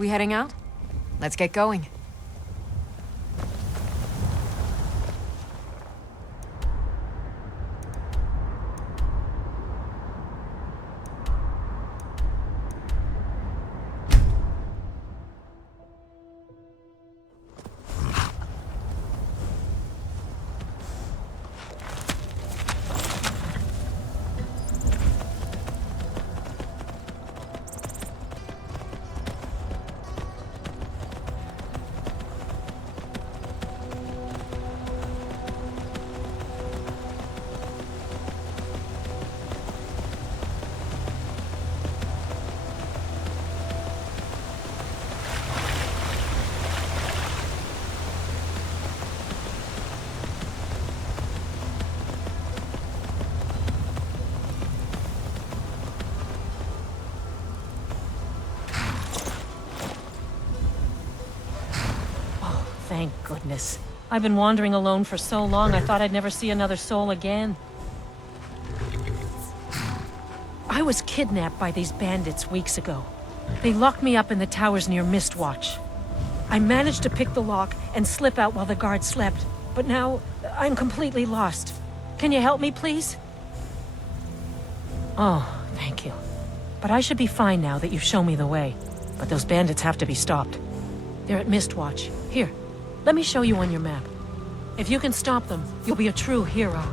We heading out? Let's get going. Thank goodness. I've been wandering alone for so long, I thought I'd never see another soul again. I was kidnapped by these bandits weeks ago. They locked me up in the towers near Mistwatch. I managed to pick the lock and slip out while the guards slept, but now I'm completely lost. Can you help me, please? Oh, thank you. But I should be fine now that you've shown me the way. But those bandits have to be stopped. They're at Mistwatch. Here. Let me show you on your map. If you can stop them, you'll be a true hero.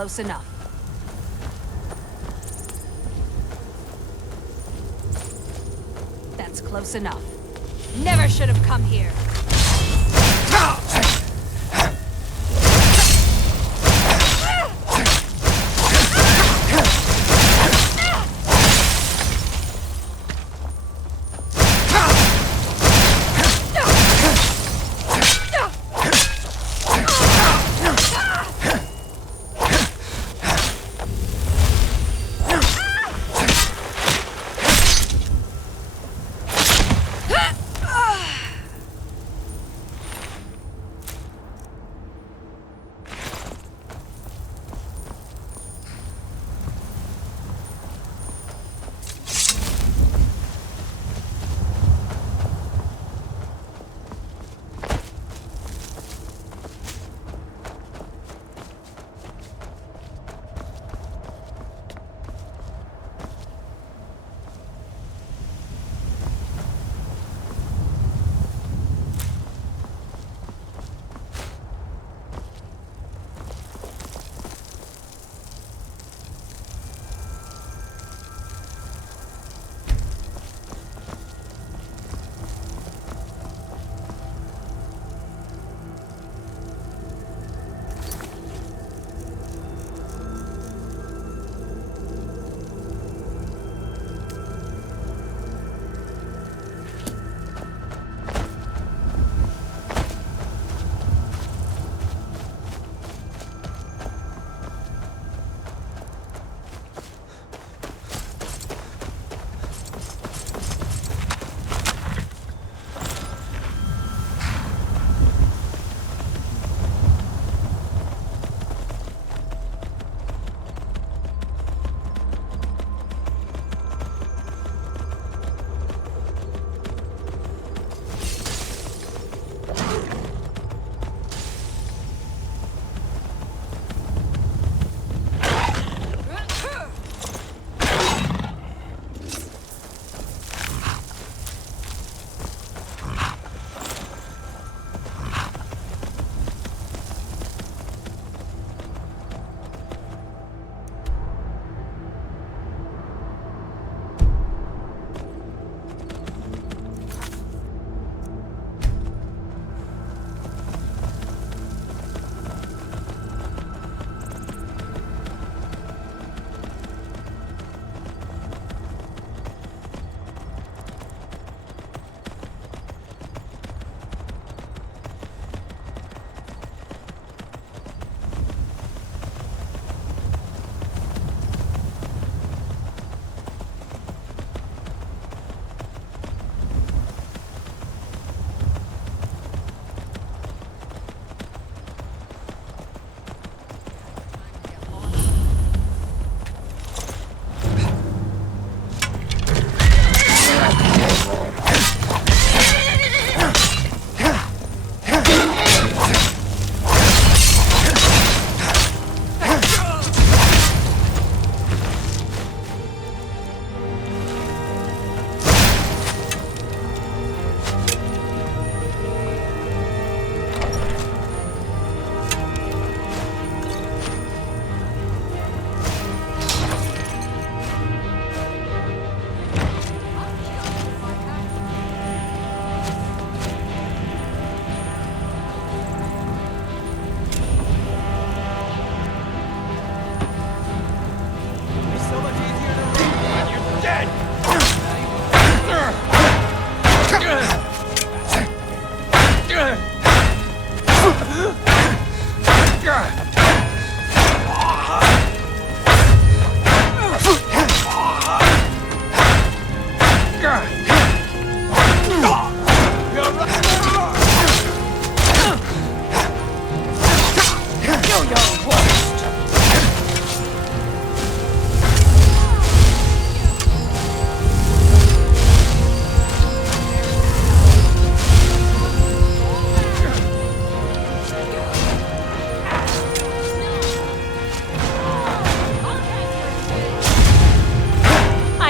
Close enough. That's close enough. Never should have come here.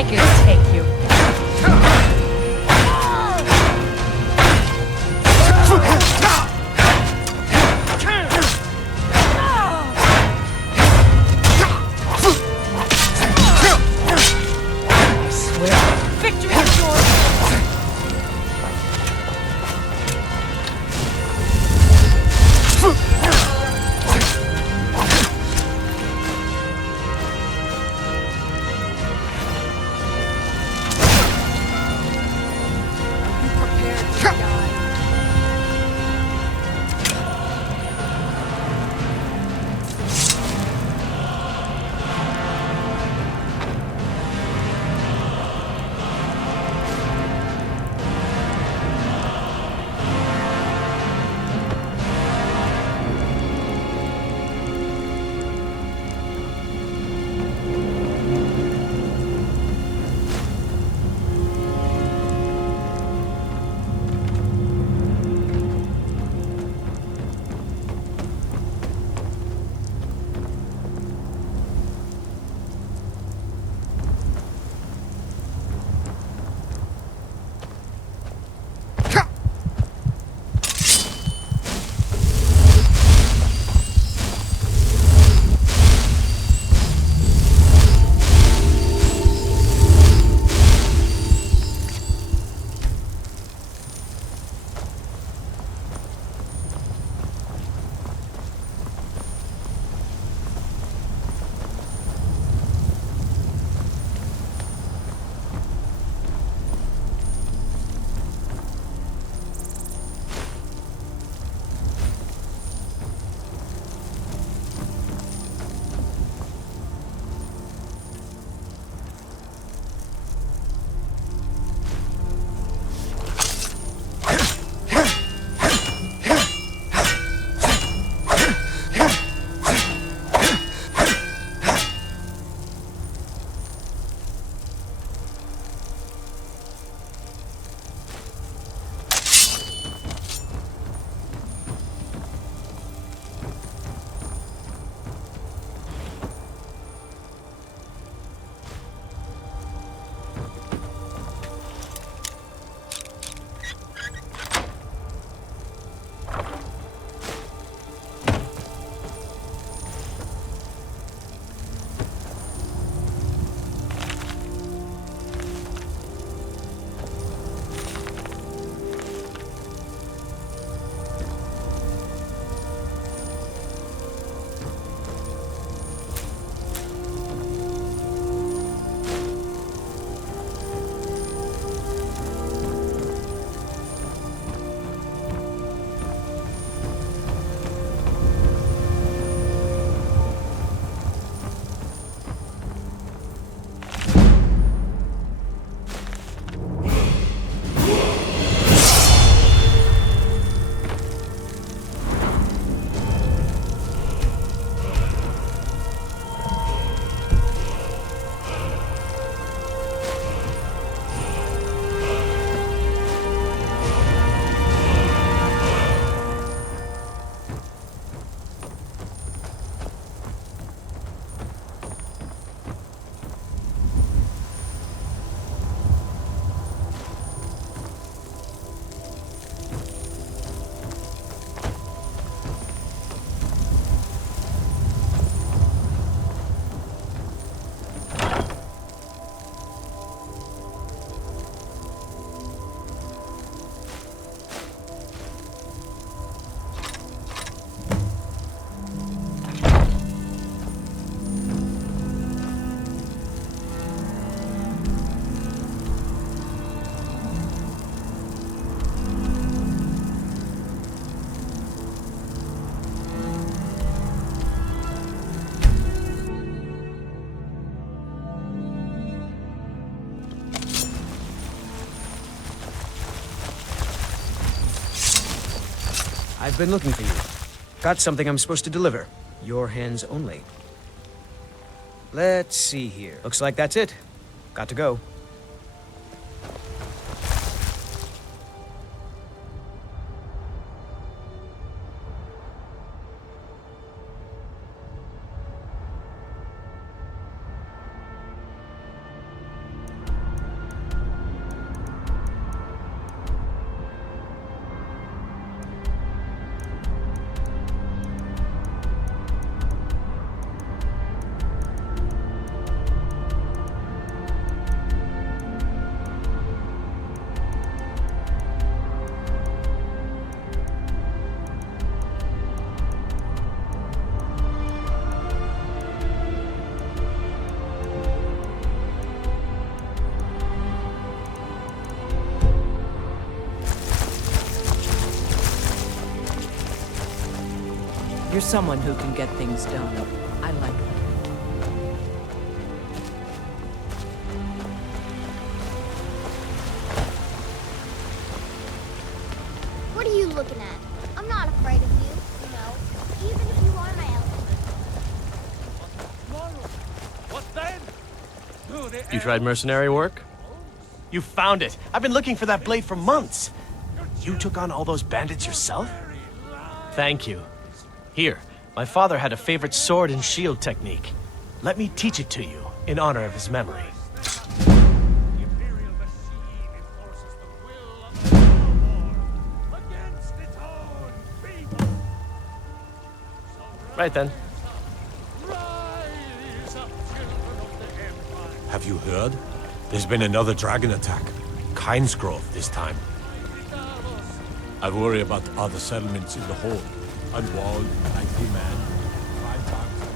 I can take you. I swear, victory is yours. I've been looking for you. Got something I'm supposed to deliver. Your hands only. Let's see here. Looks like that's it. Got to go. You're someone who can get things done. I like that. What are you looking at? I'm not afraid of you, you know, even if you are my element. What then? You tried mercenary work? You found it! I've been looking for that blade for months! You took on all those bandits yourself? Thank you. Here, my father had a favorite sword and shield technique. Let me teach it to you, in honor of his memory. Right then. Have you heard? There's been another dragon attack. Kynesgrove this time. I worry about other settlements in the hold. Unwalled, lightly manned. Prime targets.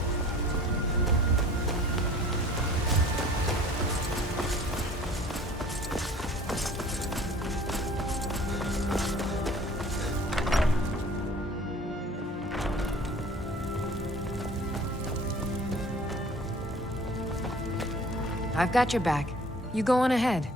I've got your back. You go on ahead.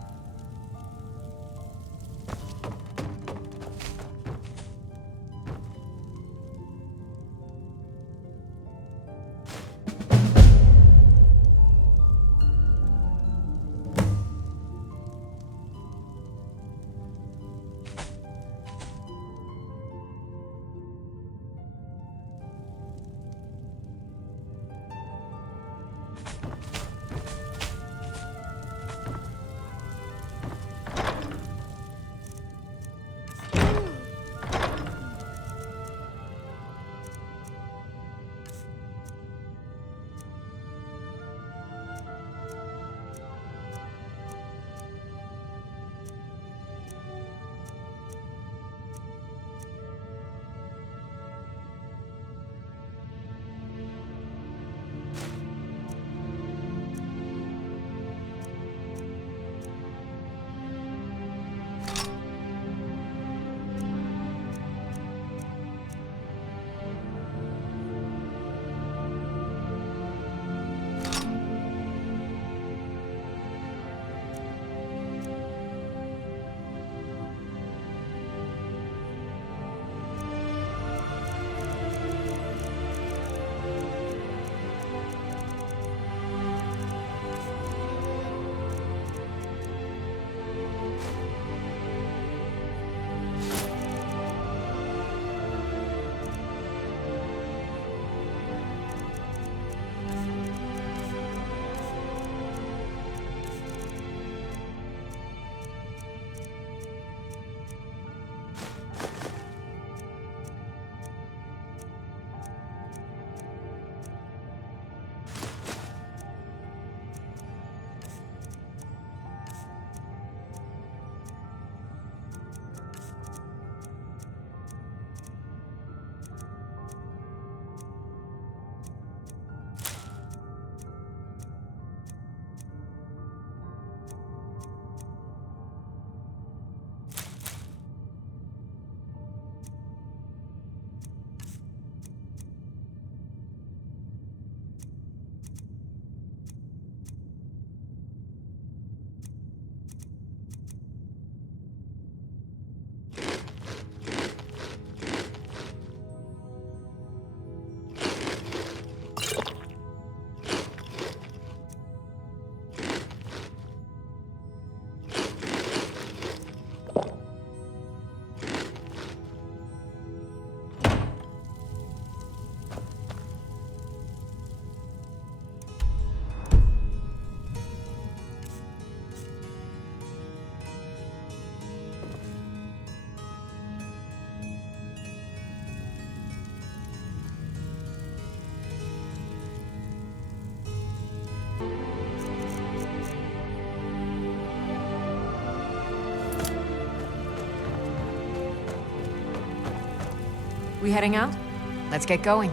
We heading out? Let's get going.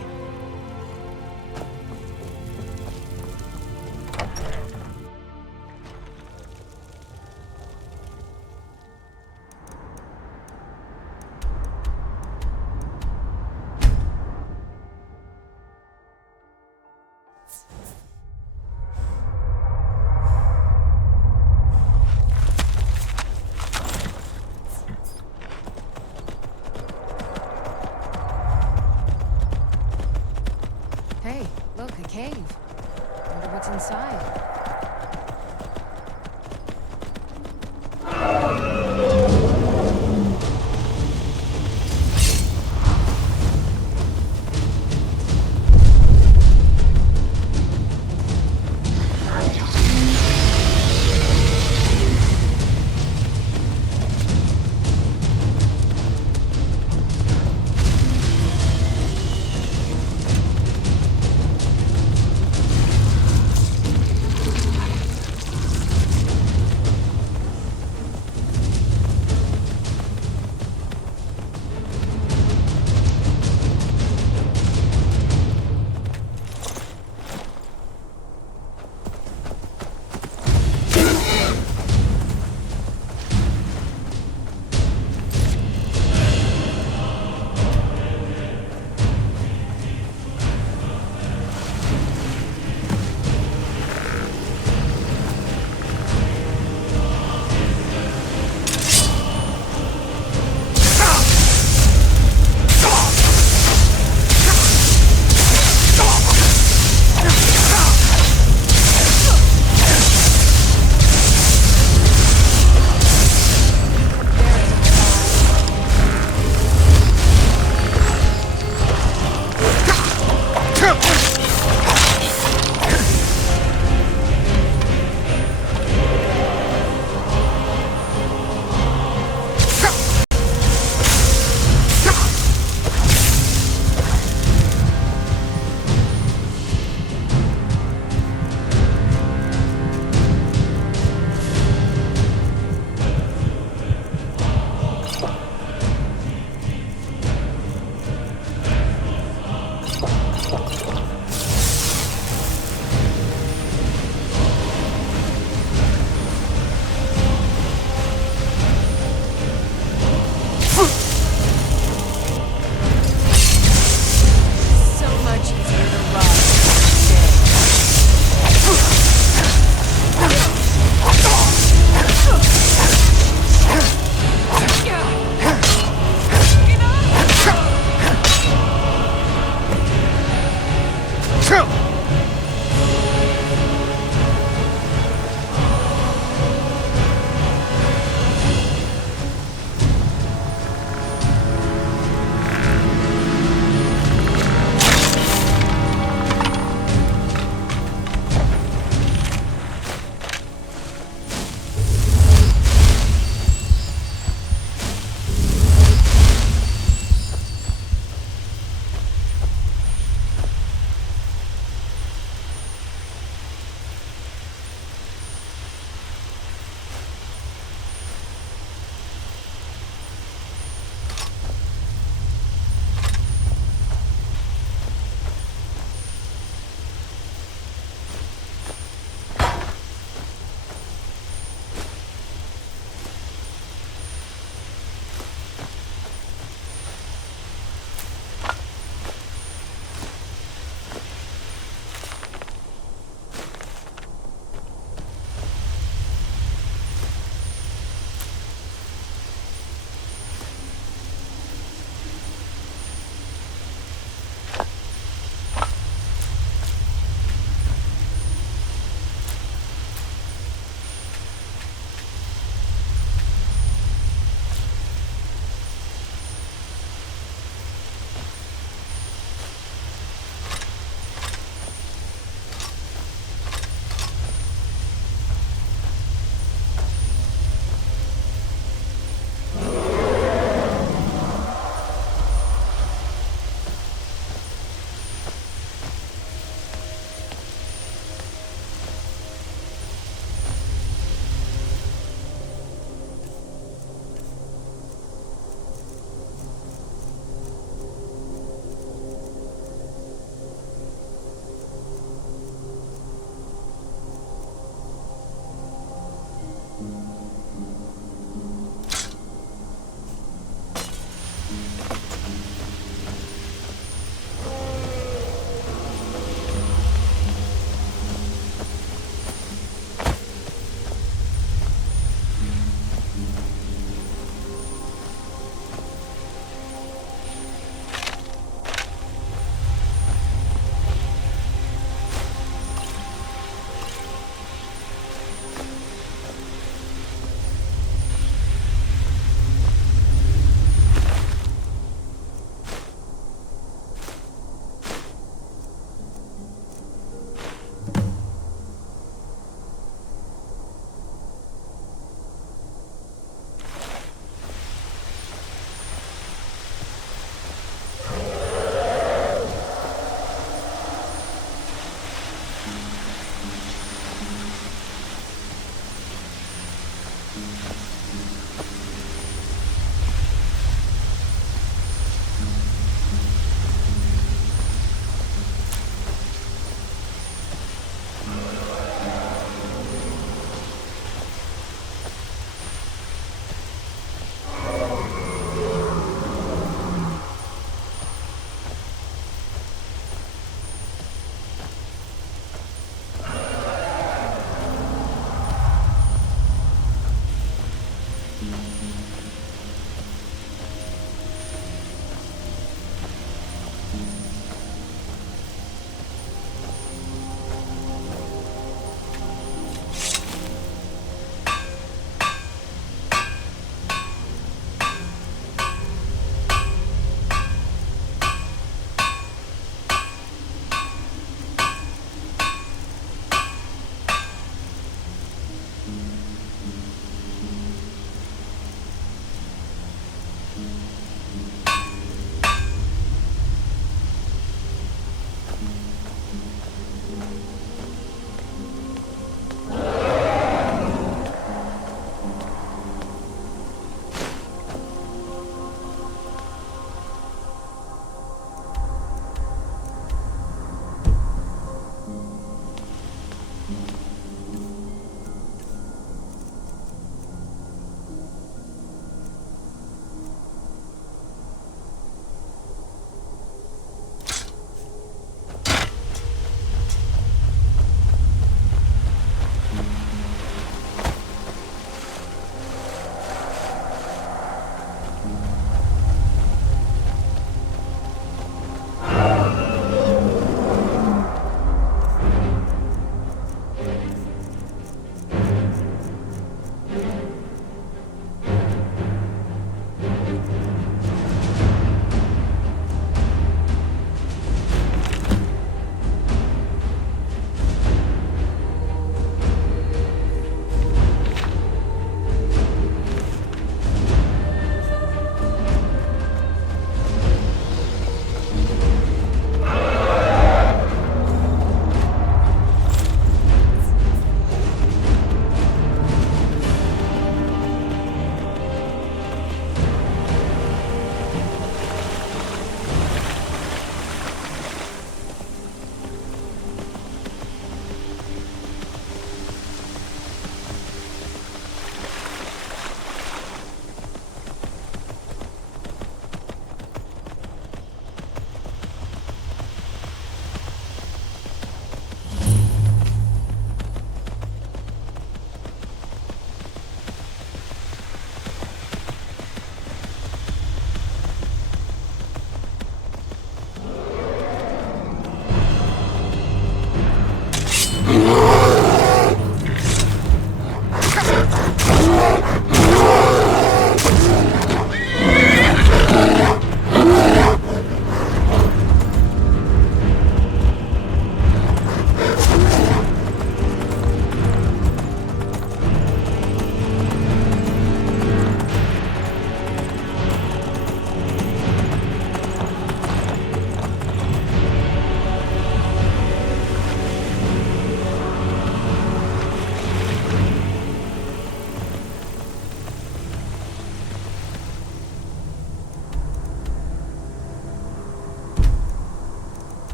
inside.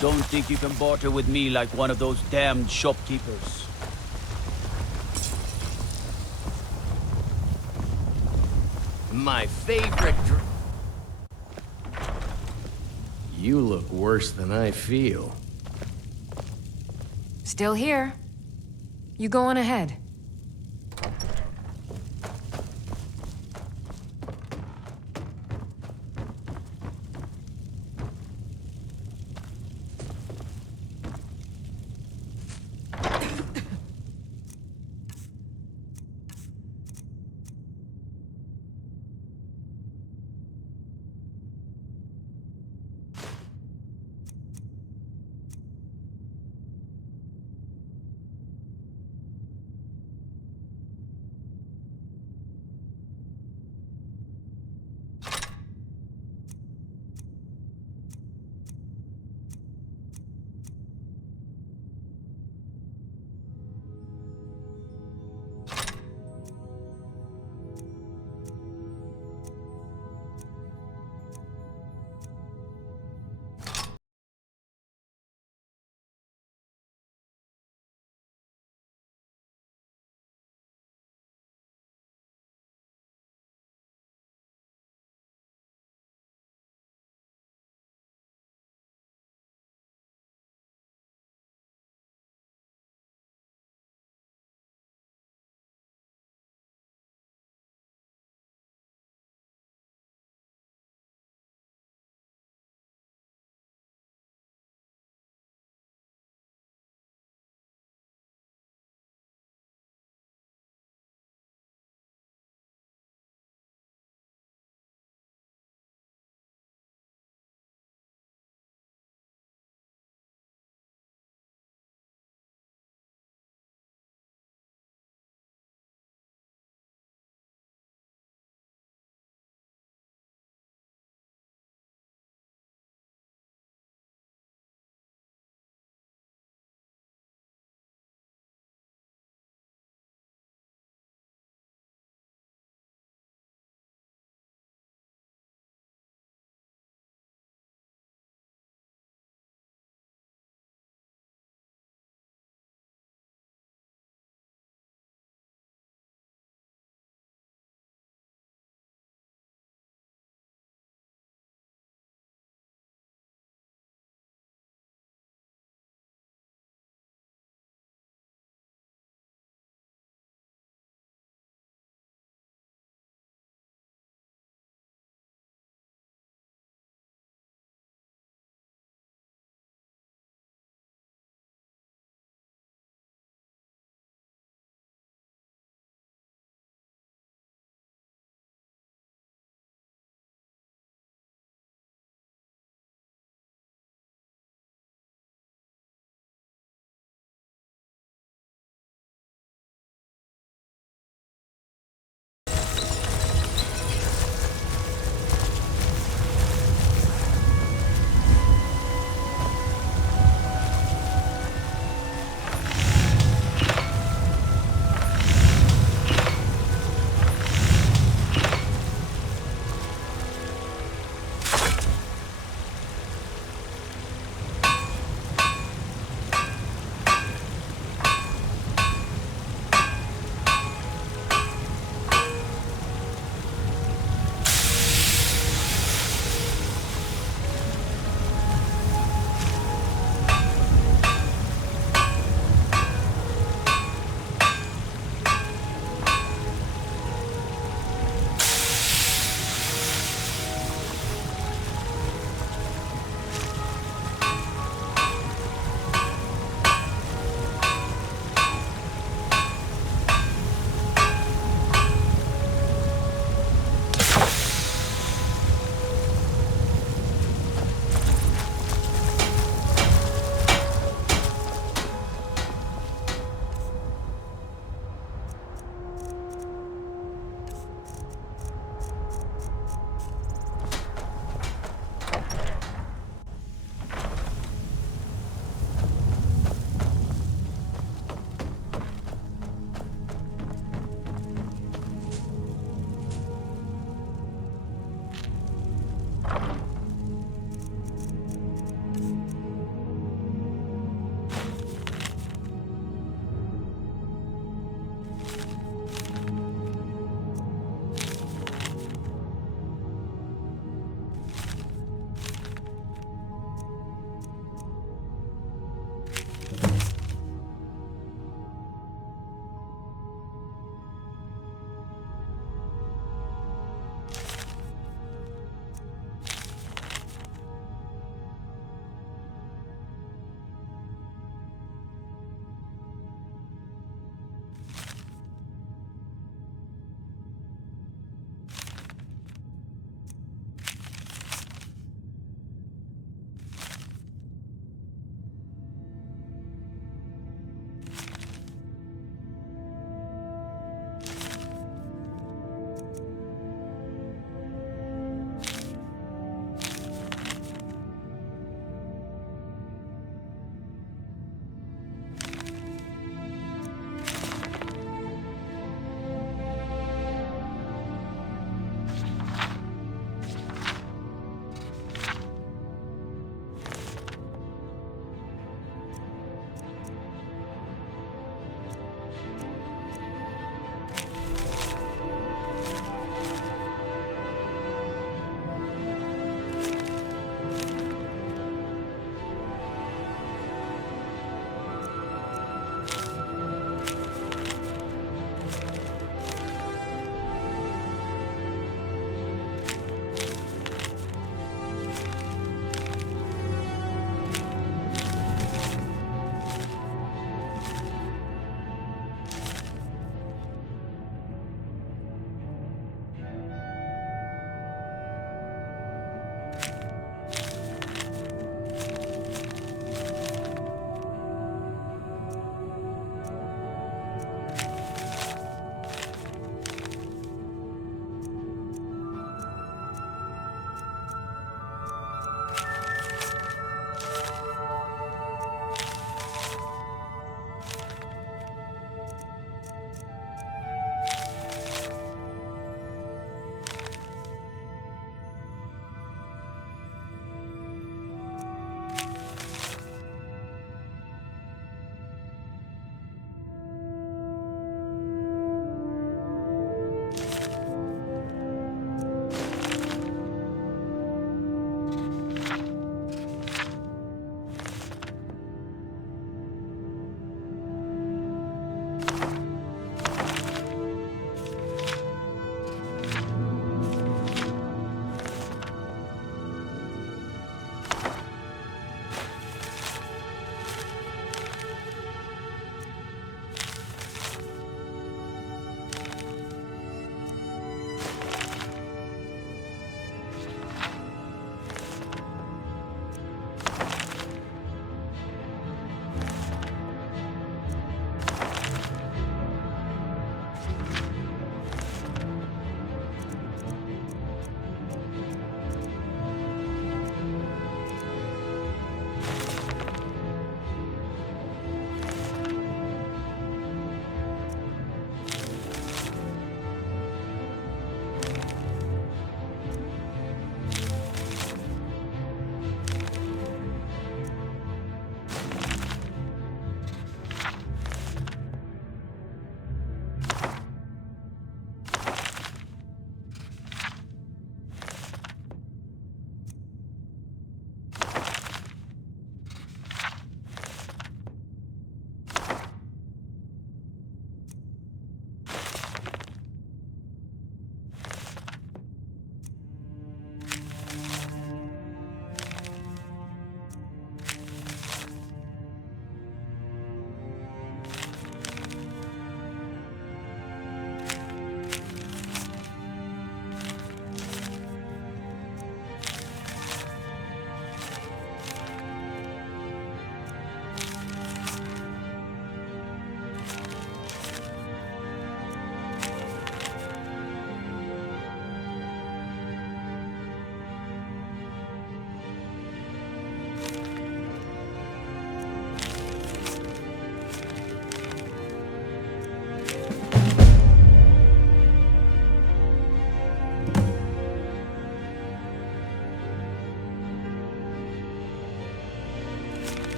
Don't think you can barter with me like one of those damned shopkeepers. My favorite You look worse than I feel. Still here. You go on ahead.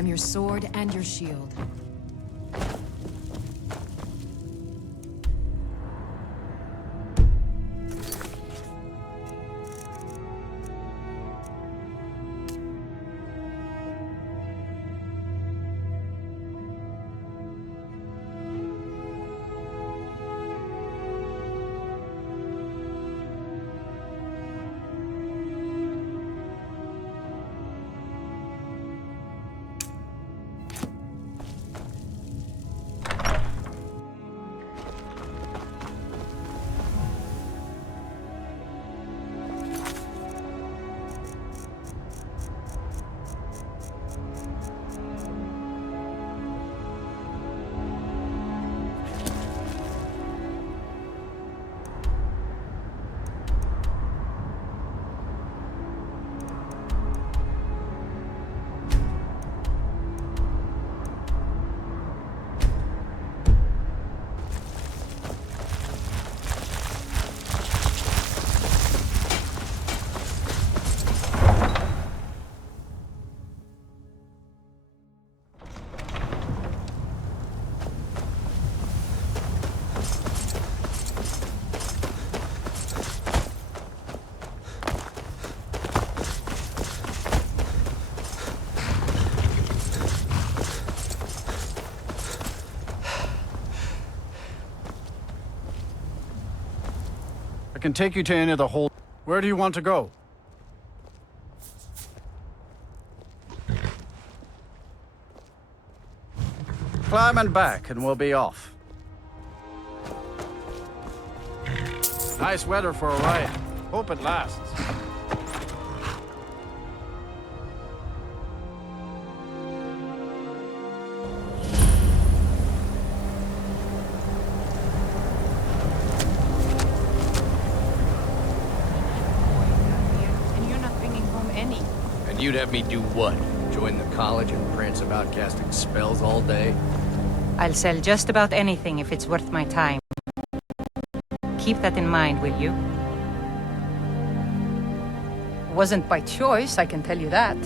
am your sword and your shield. I can take you to any of the hold. Where do you want to go? Climb and back, and we'll be off. Nice weather for a ride. Hope it lasts. And you're not bringing home any. And you'd have me do what? Join the college and prance about casting spells all day? I'll sell just about anything if it's worth my time. Keep that in mind, will you? Wasn't by choice, I can tell you that.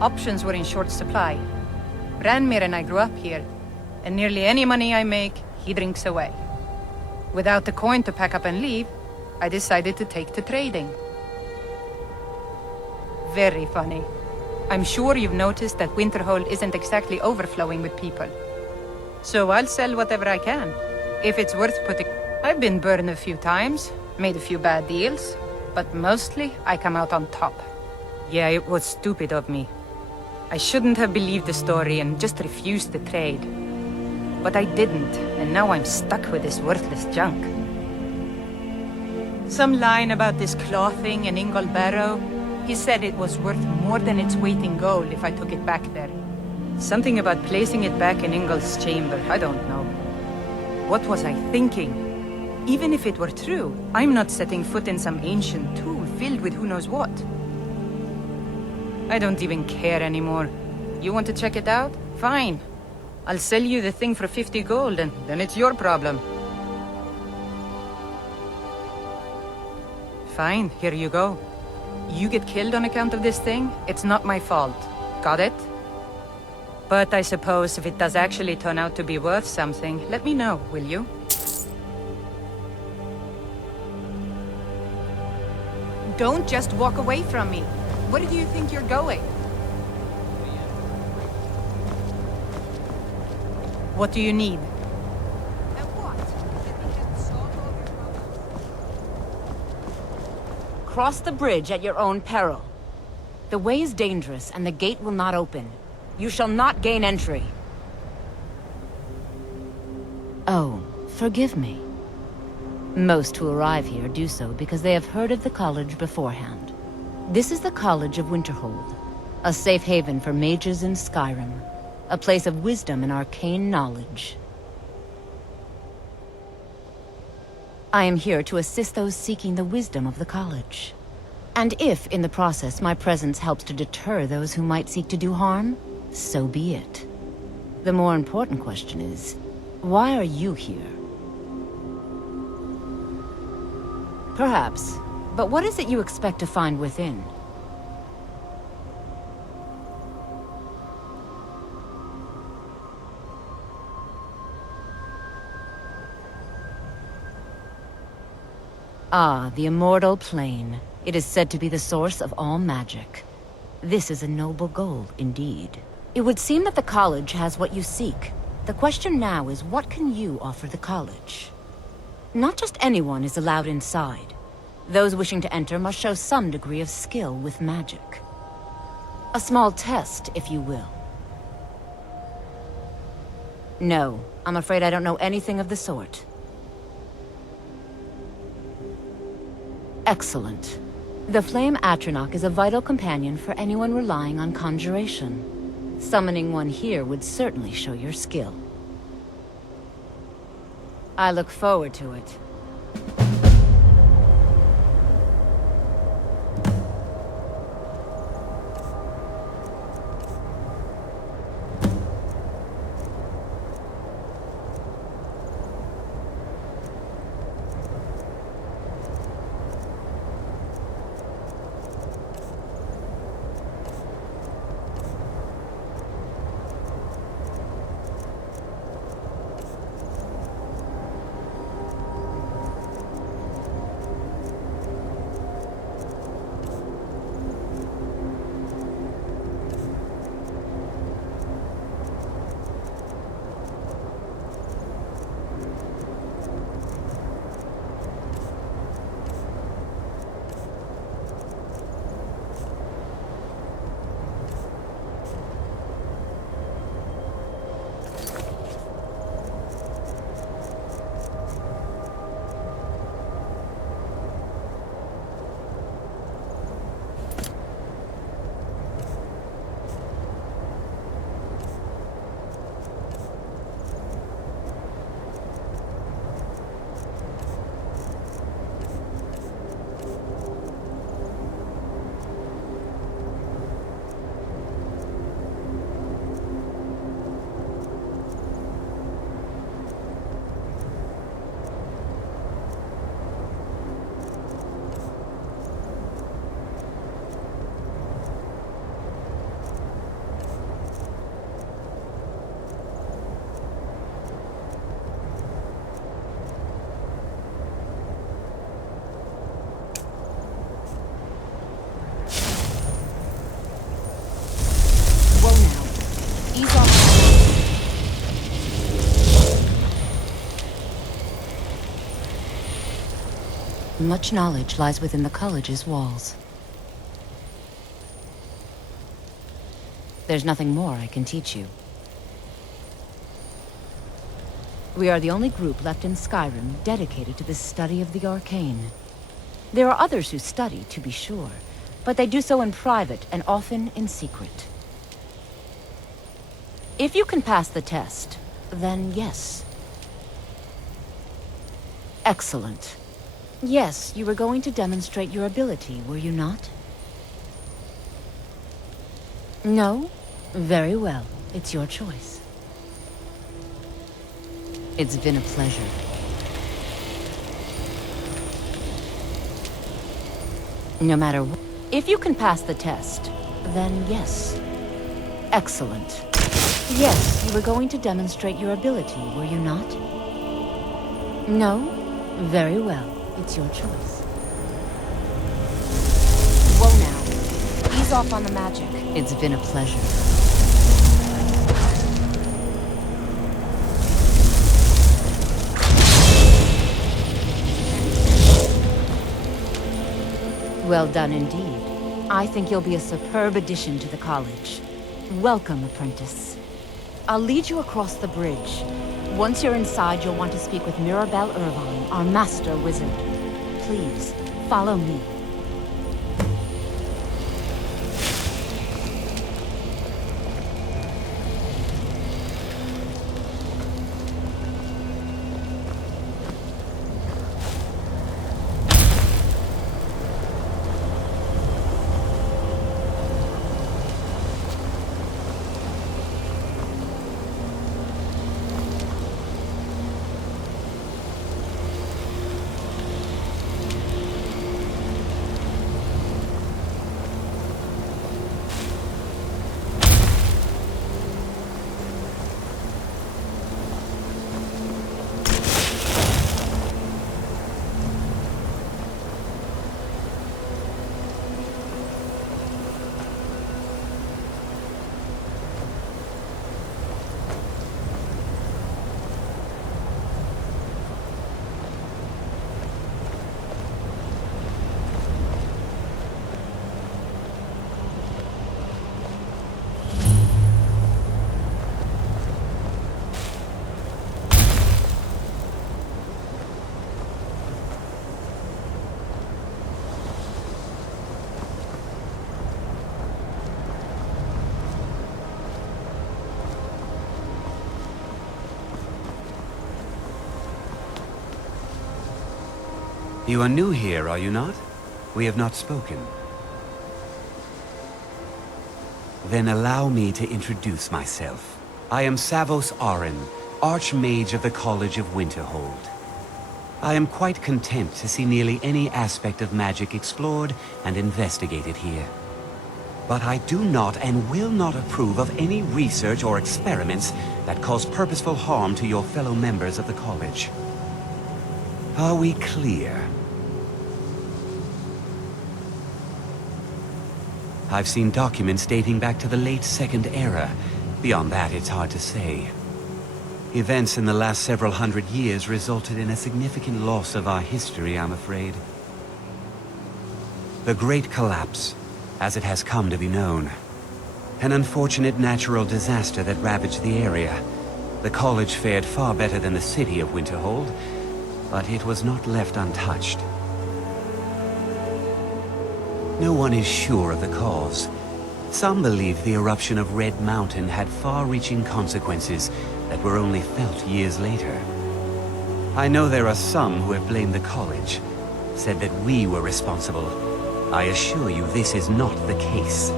Options were in short supply. Branmir and I grew up here, and nearly any money I make, he drinks away. Without the coin to pack up and leave, I decided to take to trading. Very funny. I'm sure you've noticed that Winterhold isn't exactly overflowing with people. So I'll sell whatever I can, if it's worth putting... I've been burned a few times, made a few bad deals, but mostly I come out on top. Yeah, it was stupid of me. I shouldn't have believed the story and just refused the trade. But I didn't, and now I'm stuck with this worthless junk. Some line about this clothing in Ingol Barrow. He said it was worth more than its weight in gold if I took it back there. Something about placing it back in Ingol's chamber, I don't know. What was I thinking? Even if it were true, I'm not setting foot in some ancient tomb filled with who knows what. I don't even care anymore. You want to check it out? Fine. I'll sell you the thing for 50 gold, and then it's your problem. Fine, here you go. You get killed on account of this thing, it's not my fault. Got it? But I suppose if it does actually turn out to be worth something, let me know, will you? Don't just walk away from me. Where do you think you're going? What do you need? And what? Let me just solve all your problems. Cross the bridge at your own peril. The way is dangerous, and the gate will not open. You shall not gain entry. Oh, forgive me. Most who arrive here do so because they have heard of the college beforehand. This is the College of Winterhold, a safe haven for mages in Skyrim, a place of wisdom and arcane knowledge. I am here to assist those seeking the wisdom of the college. And if, in the process, my presence helps to deter those who might seek to do harm, so be it. The more important question is, why are you here? Perhaps, but what is it you expect to find within? Ah, the immortal plane. It is said to be the source of all magic. This is a noble goal, indeed. It would seem that the college has what you seek. The question now is, what can you offer the college? Not just anyone is allowed inside. Those wishing to enter must show some degree of skill with magic. A small test, if you will. No, I'm afraid I don't know anything of the sort. Excellent. The Flame Atronach is a vital companion for anyone relying on conjuration. Summoning one here would certainly show your skill. I look forward to it. Much knowledge lies within the college's walls. There's nothing more I can teach you. We are the only group left in Skyrim dedicated to the study of the arcane. There are others who study, to be sure, but they do so in private and often in secret. If you can pass the test, then yes. Excellent. Yes, you were going to demonstrate your ability, were you not? No? Very well. It's your choice. It's been a pleasure. No matter what. If you can pass the test, then yes. Excellent. Yes, you were going to demonstrate your ability, were you not? No? Very well. It's your choice. Whoa now. Ease off on the magic. It's been a pleasure. Well done indeed. I think you'll be a superb addition to the college. Welcome, apprentice. I'll lead you across the bridge. Once you're inside, you'll want to speak with Mirabelle Irvine, our master wizard. Please, follow me. You are new here, are you not? We have not spoken. Then allow me to introduce myself. I am Savos Arin, Archmage of the College of Winterhold. I am quite content to see nearly any aspect of magic explored and investigated here. But I do not and will not approve of any research or experiments that cause purposeful harm to your fellow members of the college. Are we clear? I've seen documents dating back to the late Second Era. Beyond that, it's hard to say. Events in the last several hundred years resulted in a significant loss of our history, I'm afraid. The Great Collapse, as it has come to be known. An unfortunate natural disaster that ravaged the area. The college fared far better than the city of Winterhold, but it was not left untouched. No one is sure of the cause. Some believe the eruption of Red Mountain had far-reaching consequences that were only felt years later. I know there are some who have blamed the college, said that we were responsible. I assure you this is not the case.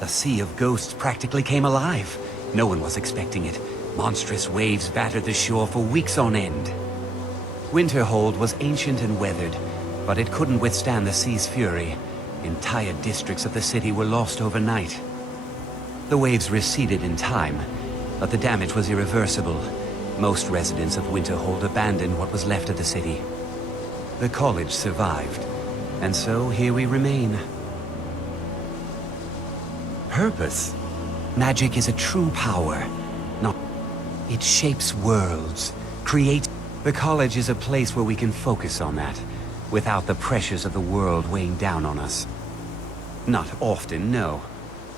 The Sea of Ghosts practically came alive. No one was expecting it. Monstrous waves battered the shore for weeks on end. Winterhold was ancient and weathered, but it couldn't withstand the sea's fury. Entire districts of the city were lost overnight. The waves receded in time, but the damage was irreversible. Most residents of Winterhold abandoned what was left of the city. The college survived, and so here we remain. Purpose? Magic is a true power. It shapes worlds, creates... The college is a place where we can focus on that, without the pressures of the world weighing down on us. Not often, no.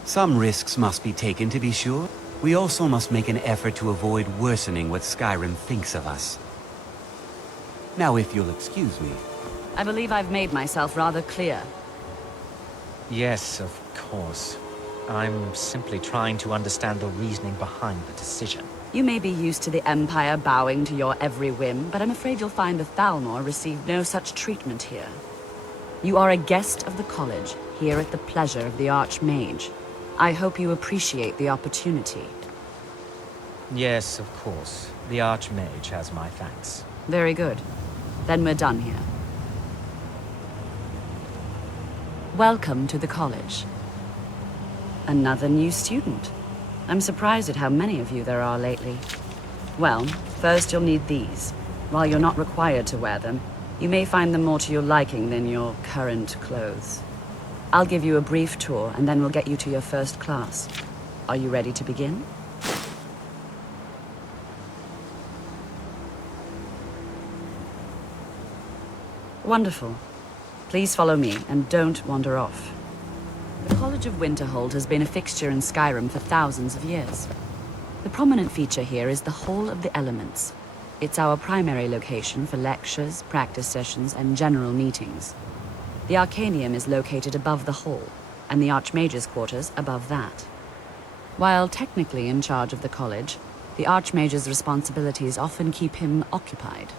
Some risks must be taken, to be sure. We also must make an effort to avoid worsening what Skyrim thinks of us. Now, if you'll excuse me. I believe I've made myself rather clear. Yes, of course. I'm simply trying to understand the reasoning behind the decision. You may be used to the Empire bowing to your every whim, but I'm afraid you'll find the Thalmor received no such treatment here. You are a guest of the college, here at the pleasure of the Archmage. I hope you appreciate the opportunity. Yes, of course. The Archmage has my thanks. Very good. Then we're done here. Welcome to the college. Another new student. I'm surprised at how many of you there are lately. Well, first you'll need these. While you're not required to wear them, you may find them more to your liking than your current clothes. I'll give you a brief tour, and then we'll get you to your first class. Are you ready to begin? Wonderful. Please follow me, and don't wander off. The College of Winterhold has been a fixture in Skyrim for thousands of years. The prominent feature here is the Hall of the Elements. It's our primary location for lectures, practice sessions, and general meetings. The Arcanium is located above the hall, and the Archmage's quarters above that. While technically in charge of the college, the Archmage's responsibilities often keep him occupied.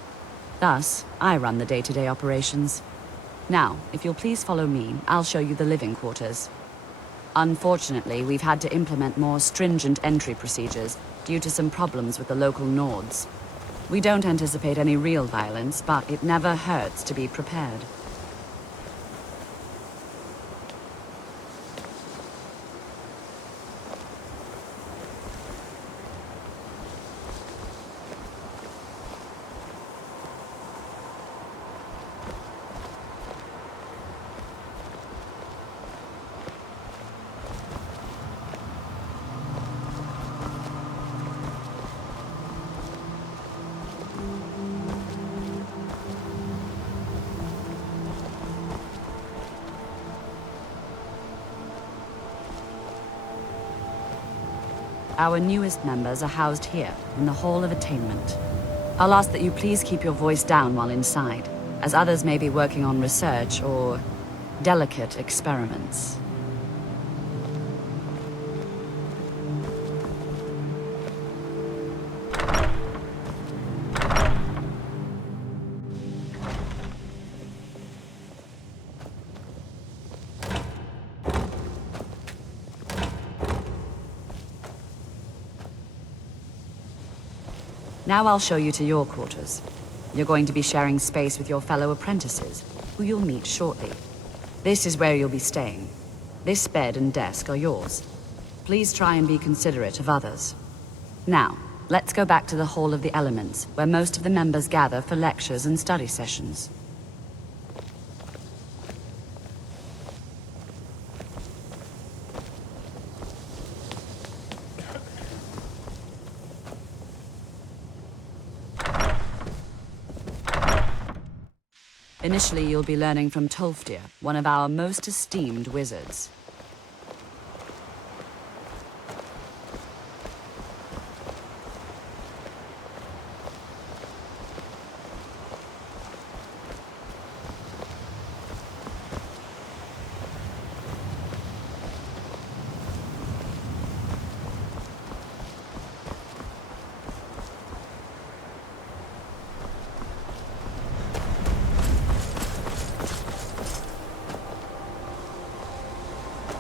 Thus, I run the day-to-day operations. Now, if you'll please follow me, I'll show you the living quarters. Unfortunately, we've had to implement more stringent entry procedures due to some problems with the local Nords. We don't anticipate any real violence, but it never hurts to be prepared. Our newest members are housed here, in the Hall of Attainment. I'll ask that you please keep your voice down while inside, as others may be working on research or delicate experiments. Now I'll show you to your quarters. You're going to be sharing space with your fellow apprentices, who you'll meet shortly. This is where you'll be staying. This bed and desk are yours. Please try and be considerate of others. Now, let's go back to the Hall of the Elements, where most of the members gather for lectures and study sessions. Initially, you'll be learning from Tolfdir, one of our most esteemed wizards.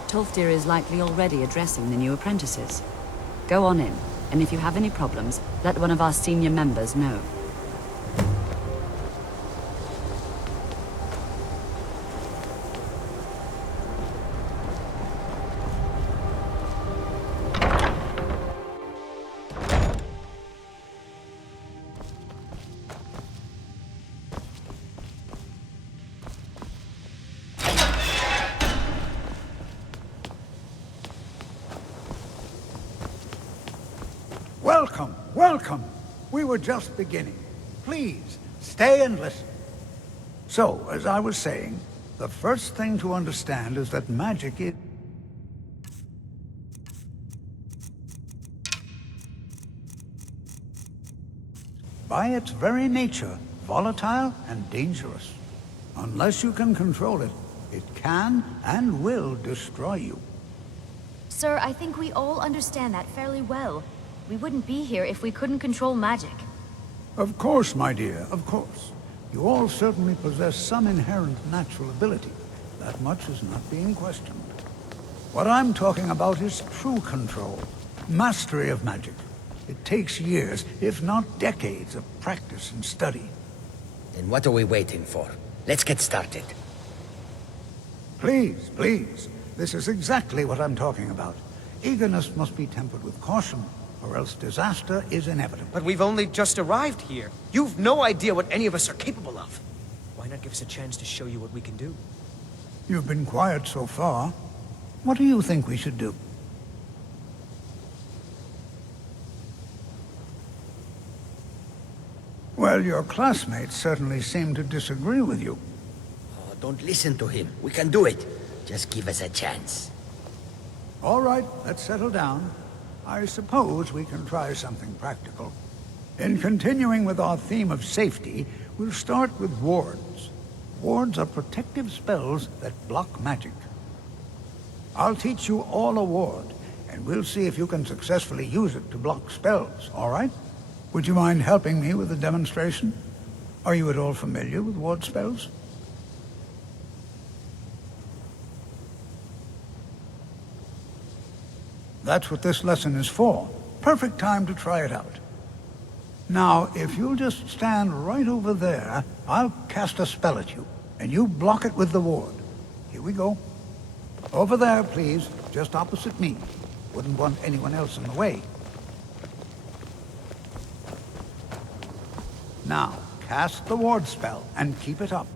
Tolfdir is likely already addressing the new apprentices. Go on in, and if you have any problems, let one of our senior members know. Welcome, welcome. We were just beginning. Please, stay and listen. So, as I was saying, the first thing to understand is that magic is... by its very nature, volatile and dangerous. Unless you can control it, it can and will destroy you. Sir, I think we all understand that fairly well. We wouldn't be here if we couldn't control magic. Of course, my dear, of course. You all certainly possess some inherent natural ability. That much is not being questioned. What I'm talking about is true control, mastery of magic. It takes years, if not decades, of practice and study. Then what are we waiting for? Let's get started. Please, please. This is exactly what I'm talking about. Eagerness must be tempered with caution, or else disaster is inevitable. But we've only just arrived here. You've no idea what any of us are capable of. Why not give us a chance to show you what we can do? You've been quiet so far. What do you think we should do? Well, your classmates certainly seem to disagree with you. Oh, don't listen to him. We can do it. Just give us a chance. All right, let's settle down. I suppose we can try something practical. In continuing with our theme of safety, we'll start with wards. Wards are protective spells that block magic. I'll teach you all a ward, and we'll see if you can successfully use it to block spells, all right? Would you mind helping me with the demonstration? Are you at all familiar with ward spells? That's what this lesson is for. Perfect time to try it out. Now, if you'll just stand right over there, I'll cast a spell at you, and you block it with the ward. Here we go. Over there, please, just opposite me. Wouldn't want anyone else in the way. Now, cast the ward spell, and keep it up.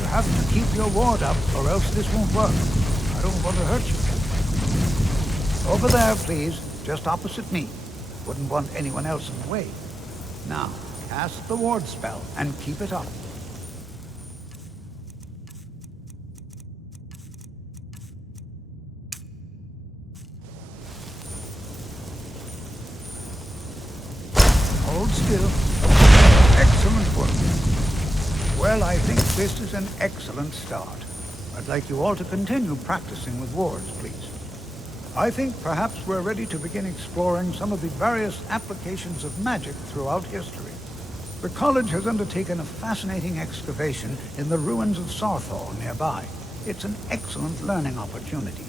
You have to keep your ward up, or else this won't work. I don't want to hurt you. Over there, please, just opposite me. Wouldn't want anyone else in the way. Now, cast the ward spell and keep it up. Hold still. Excellent work. Well, I think this is an excellent start. I'd like you all to continue practicing with wards, please. I think perhaps we're ready to begin exploring some of the various applications of magic throughout history. The college has undertaken a fascinating excavation in the ruins of Sarthal nearby. It's an excellent learning opportunity.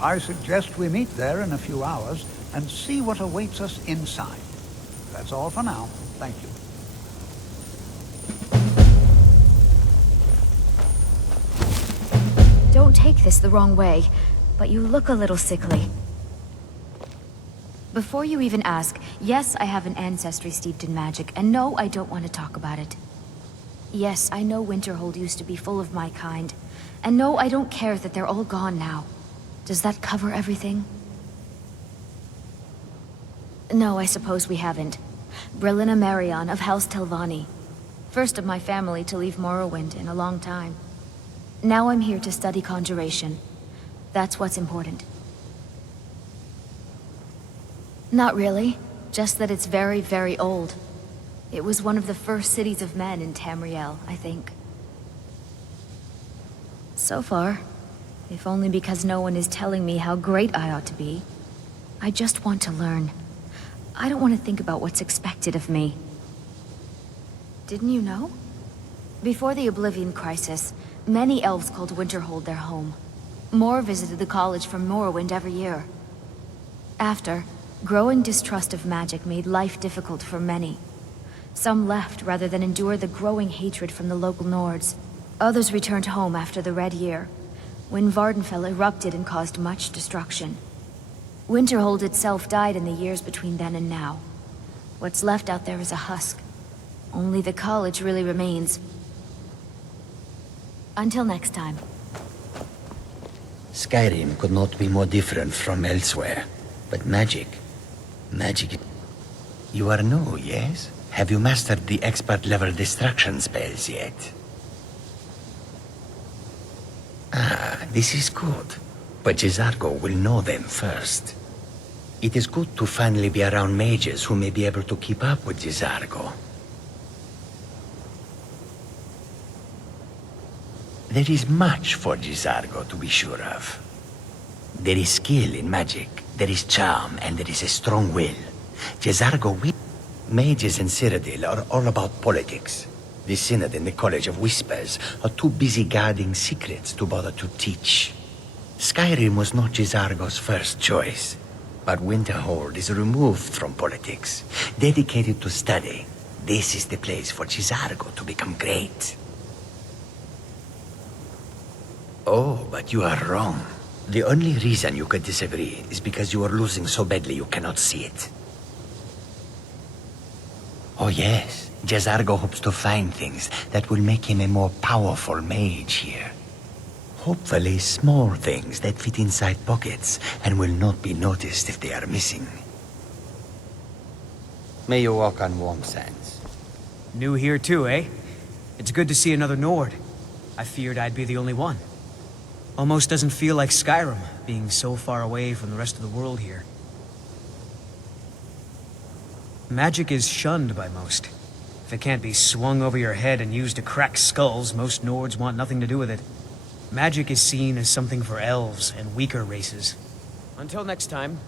I suggest we meet there in a few hours and see what awaits us inside. That's all for now. Thank you. Don't take this the wrong way, but you look a little sickly. Before you even ask, yes, I have an ancestry steeped in magic, and no, I don't want to talk about it. Yes, I know Winterhold used to be full of my kind, and no, I don't care that they're all gone now. Does that cover everything? No, I suppose we haven't. Brillina Marion of House Telvanni. First of my family to leave Morrowind in a long time. Now I'm here to study conjuration. That's what's important. Not really. Just that it's very, very old. It was one of the first cities of men in Tamriel, I think. So far, if only because no one is telling me how great I ought to be. I just want to learn. I don't want to think about what's expected of me. Didn't you know? Before the Oblivion Crisis, many elves called Winterhold their home. More visited the college from Morrowind every year. After, growing distrust of magic made life difficult for many. Some left rather than endure the growing hatred from the local Nords. Others returned home after the Red Year, when Vardenfell erupted and caused much destruction. Winterhold itself died in the years between then and now. What's left out there is a husk. Only the college really remains. Until next time. Skyrim could not be more different from elsewhere. But magic... magic... You are new, yes? Have you mastered the expert-level distraction spells yet? Ah, this is good. But Jizargo will know them first. It is good to finally be around mages who may be able to keep up with Jizargo. There is much for Jizargo to be sure of. There is skill in magic, there is charm, and there is a strong will. Jizargo will... Mages in Cyrodiil are all about politics. The Synod and the College of Whispers are too busy guarding secrets to bother to teach. Skyrim was not Jizargo's first choice, but Winterhold is removed from politics, dedicated to study. This is the place for Jizargo to become great. Oh, but you are wrong. The only reason you could disagree is because you are losing so badly you cannot see it. Oh yes, Jizargo hopes to find things that will make him a more powerful mage here. Hopefully small things that fit inside pockets and will not be noticed if they are missing. May you walk on warm sands. New here too, eh? It's good to see another Nord. I feared I'd be the only one. Almost doesn't feel like Skyrim, being so far away from the rest of the world here. Magic is shunned by most. If it can't be swung over your head and used to crack skulls, most Nords want nothing to do with it. Magic is seen as something for elves and weaker races. Until next time.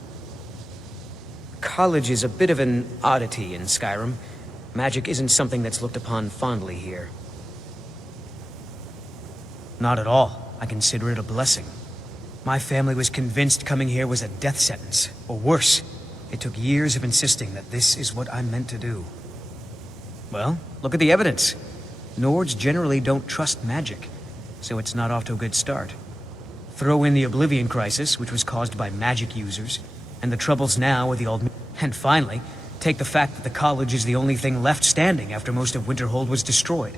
College is a bit of an oddity in Skyrim. Magic isn't something that's looked upon fondly here. Not at all. I consider it a blessing. My family was convinced coming here was a death sentence, or worse. It took years of insisting that this is what I'm meant to do. Well, look at the evidence. Nords generally don't trust magic, so it's not off to a good start. Throw in the Oblivion Crisis, which was caused by magic users, and the troubles now with the old... And finally, take the fact that the college is the only thing left standing after most of Winterhold was destroyed.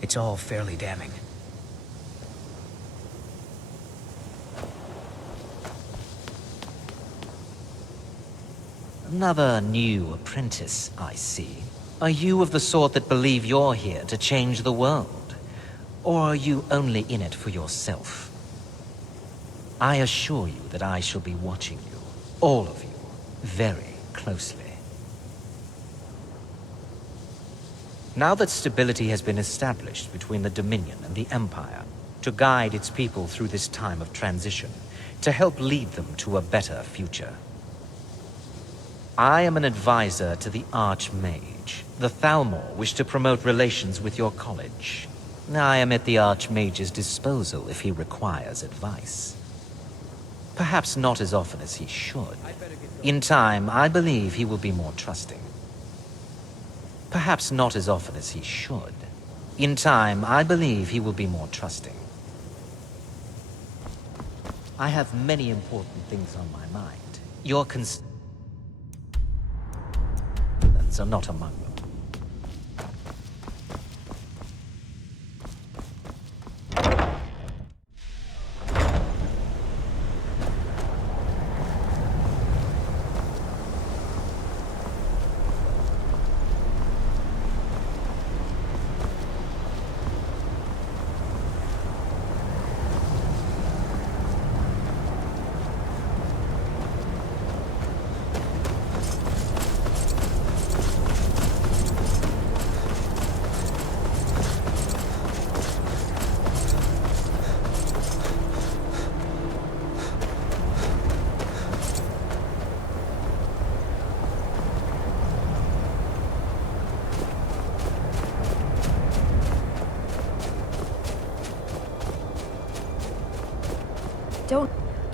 It's all fairly damning. Another new apprentice, I see. Are you of the sort that believe you're here to change the world? Or are you only in it for yourself? I assure you that I shall be watching you, all of you, very closely. Now that stability has been established between the Dominion and the Empire, to guide its people through this time of transition, to help lead them to a better future. I am an advisor to the Archmage. The Thalmor wish to promote relations with your college. I am at the Archmage's disposal if he requires advice. Perhaps not as often as he should. In time, I believe he will be more trusting. Perhaps not as often as he should. In time, I believe he will be more trusting. I have many important things on my mind. Your concerns are not among them.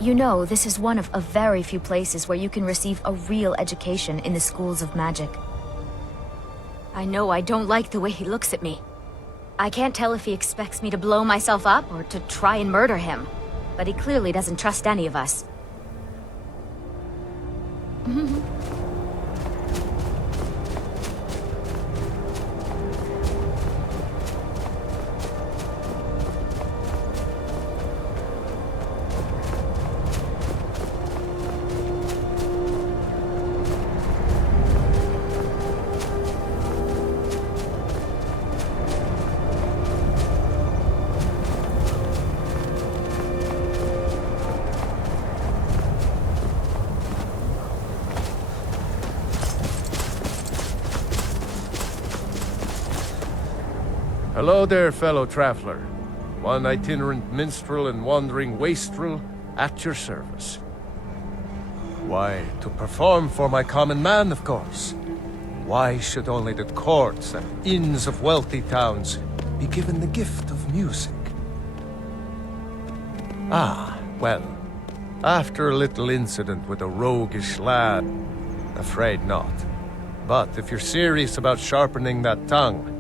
You know, this is one of a very few places where you can receive a real education in the schools of magic. I know I don't like the way he looks at me. I can't tell if he expects me to blow myself up or to try and murder him, but he clearly doesn't trust any of us. Hello there, fellow traveler. One itinerant minstrel and wandering wastrel at your service. Why, to perform for my common man, of course. Why should only the courts and inns of wealthy towns be given the gift of music? Ah, well, after a little incident with a roguish lad, afraid not. But if you're serious about sharpening that tongue,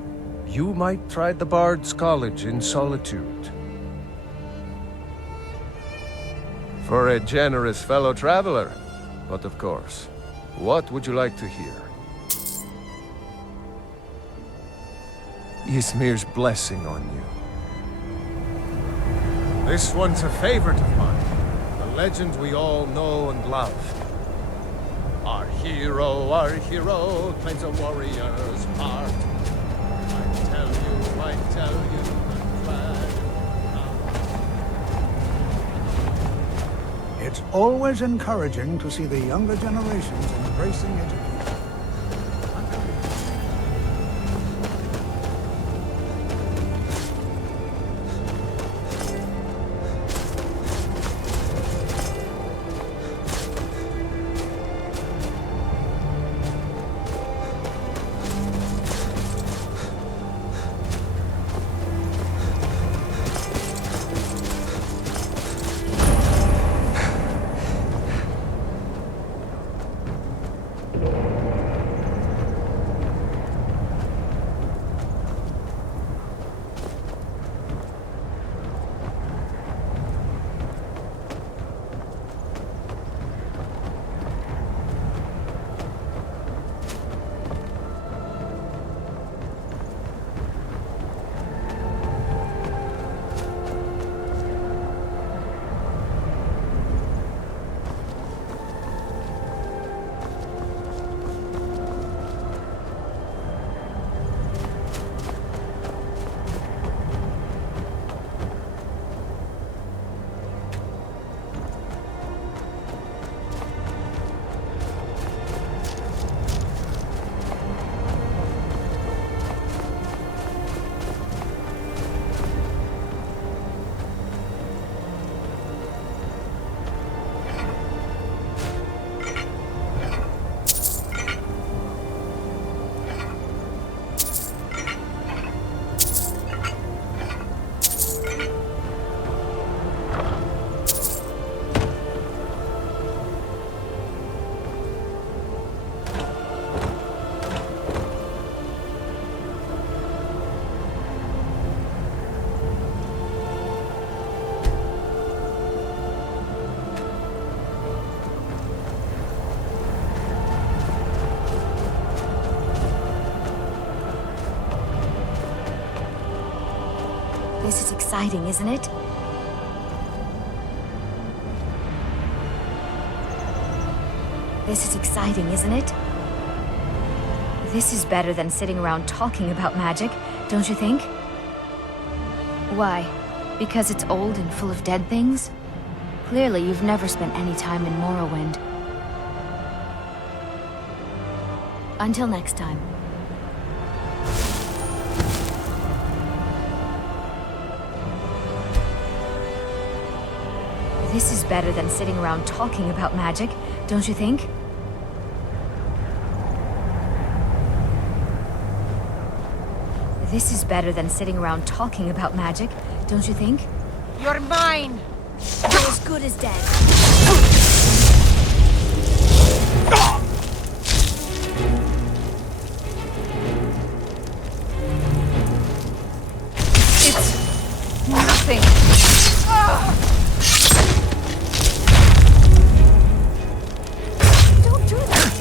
you might try the Bard's College in Solitude. For a generous fellow traveler. But of course, what would you like to hear? Ysmir's blessing on you. This one's a favorite of mine. A legend we all know and love. Our hero, claims a warrior's heart. I tell you, the dragon. It's always encouraging to see the younger generations embracing education. This is exciting, isn't it? This is exciting, isn't it? This is better than sitting around talking about magic, don't you think? Why? Because it's old and full of dead things? Clearly, you've never spent any time in Morrowind. Until next time. This is better than sitting around talking about magic, don't you think? This is better than sitting around talking about magic, don't you think? You're mine! You're as good as dead. It's nothing. Don't do that!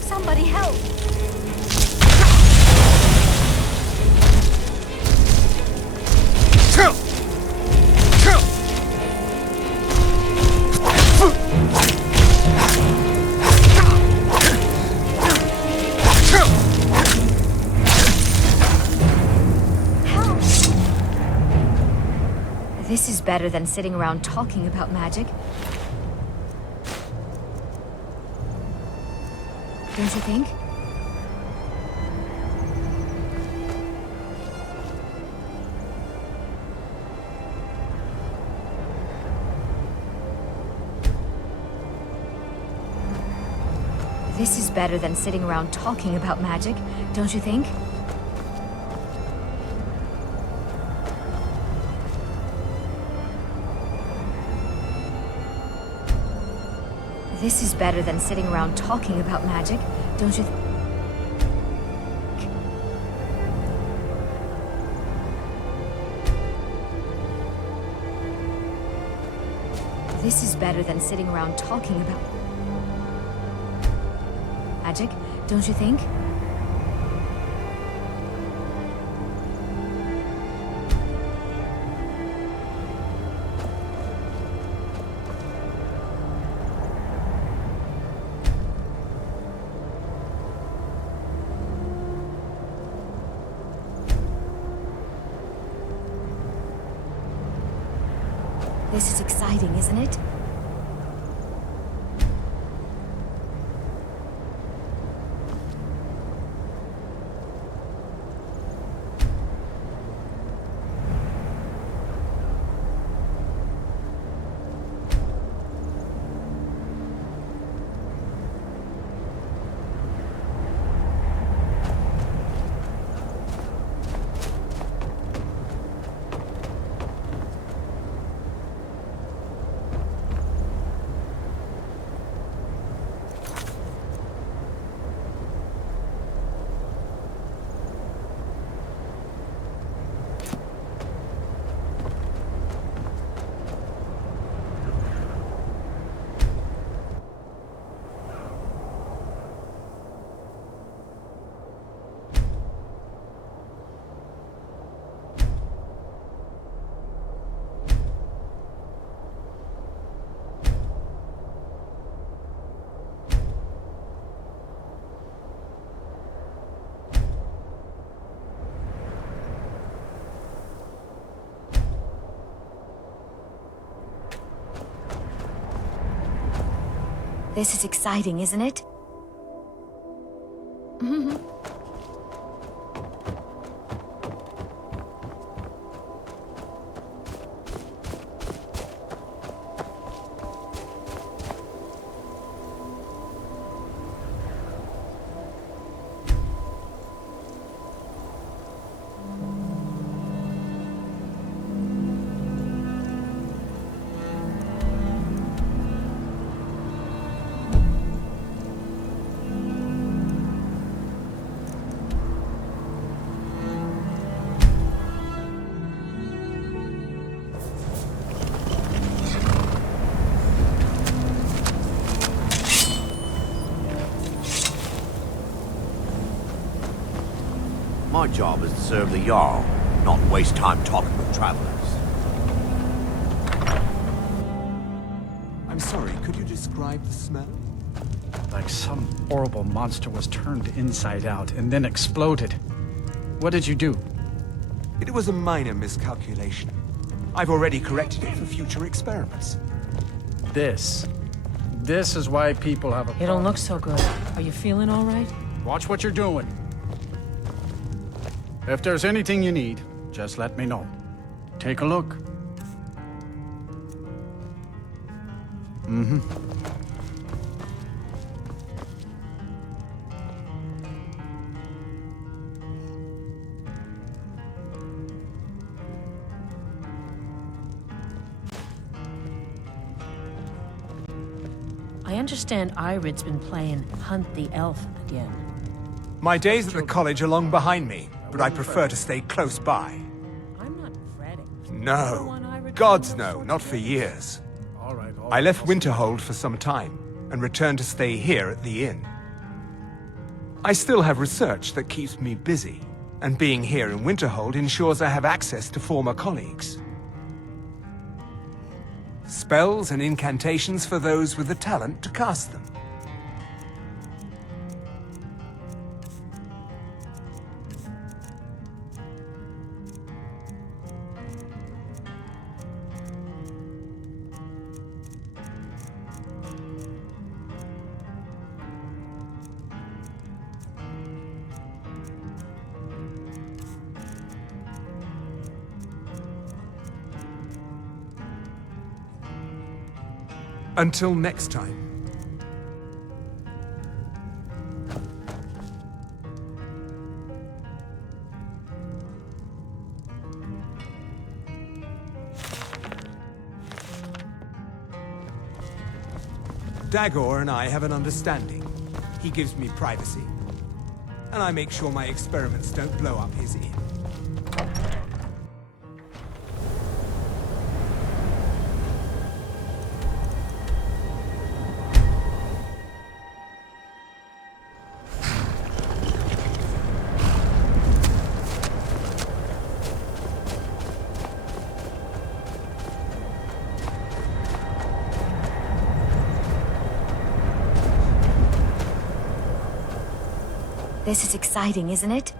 Somebody help! This is better than sitting around talking about magic. Don't you think? This is better than sitting around talking about magic, don't you think? This is better than sitting around talking about magic, don't you think? This is better than sitting around talking about magic, don't you think? This is exciting, isn't it? This is exciting, isn't it? My job is to serve the Jarl, not waste time talking with travelers. I'm sorry, could you describe the smell? Like some horrible monster was turned inside out and then exploded. What did you do? It was a minor miscalculation. I've already corrected it for future experiments. This is why people have a You don't look so good. Are you feeling all right? Watch what you're doing. If there's anything you need, just let me know. Take a look. Mm-hmm. I understand Irid's been playing Hunt the Elf again. My days at the college are long behind me, but I prefer to stay close by. I'm not fretting. No. Gods no, not for years. I left Winterhold for some time, and returned to stay here at the inn. I still have research that keeps me busy, and being here in Winterhold ensures I have access to former colleagues. Spells and incantations for those with the talent to cast them. Until next time. Dagor and I have an understanding. He gives me privacy, and I make sure my experiments don't blow up his inn. This is exciting, isn't it?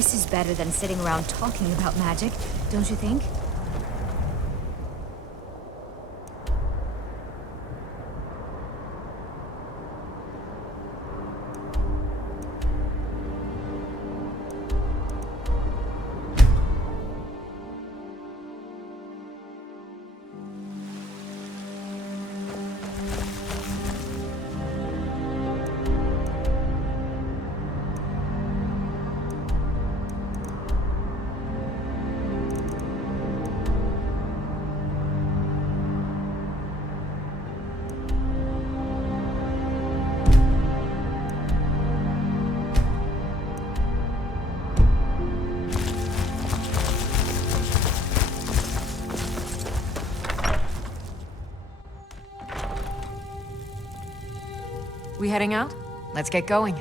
This is better than sitting around talking about magic, don't you think? We heading out? Let's get going.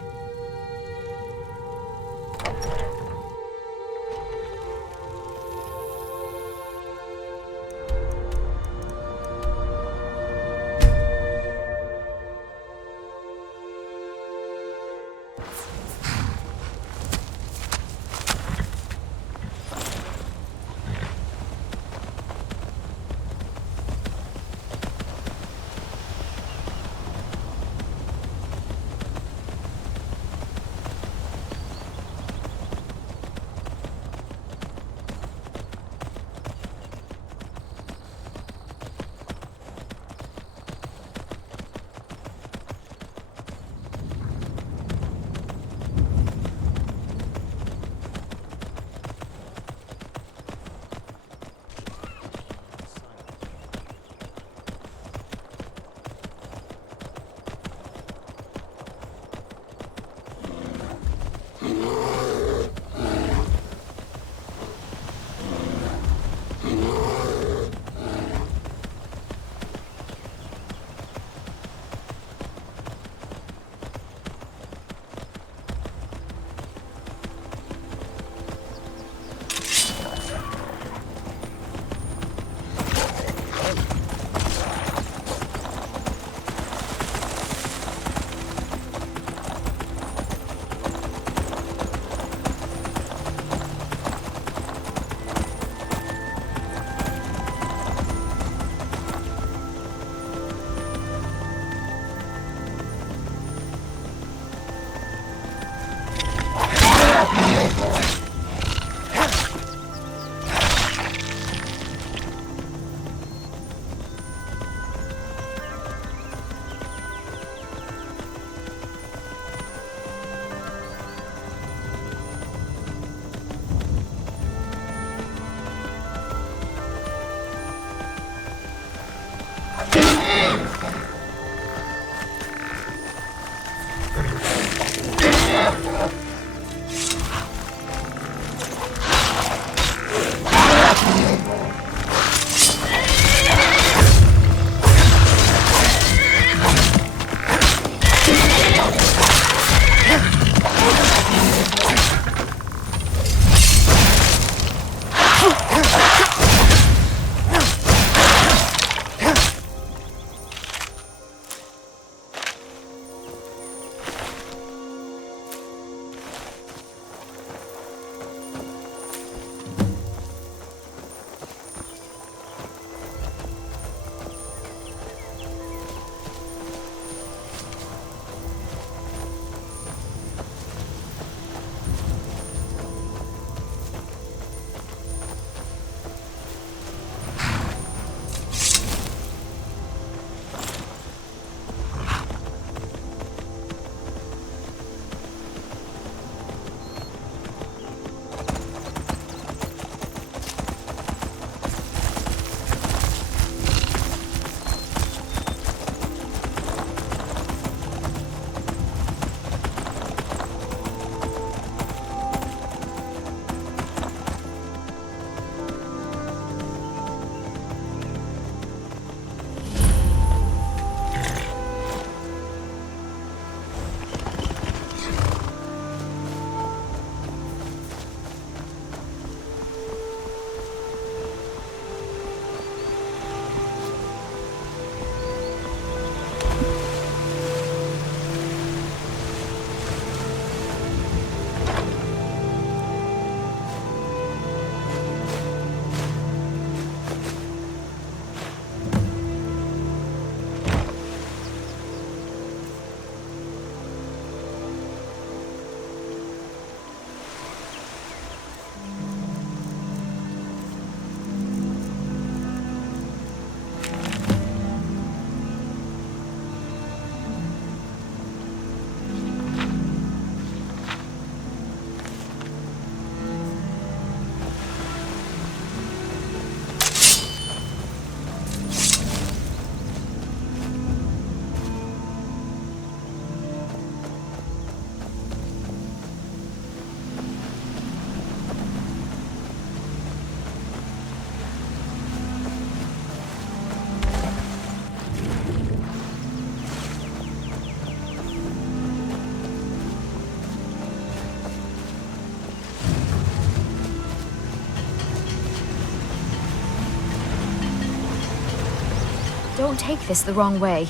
Don't take this the wrong way,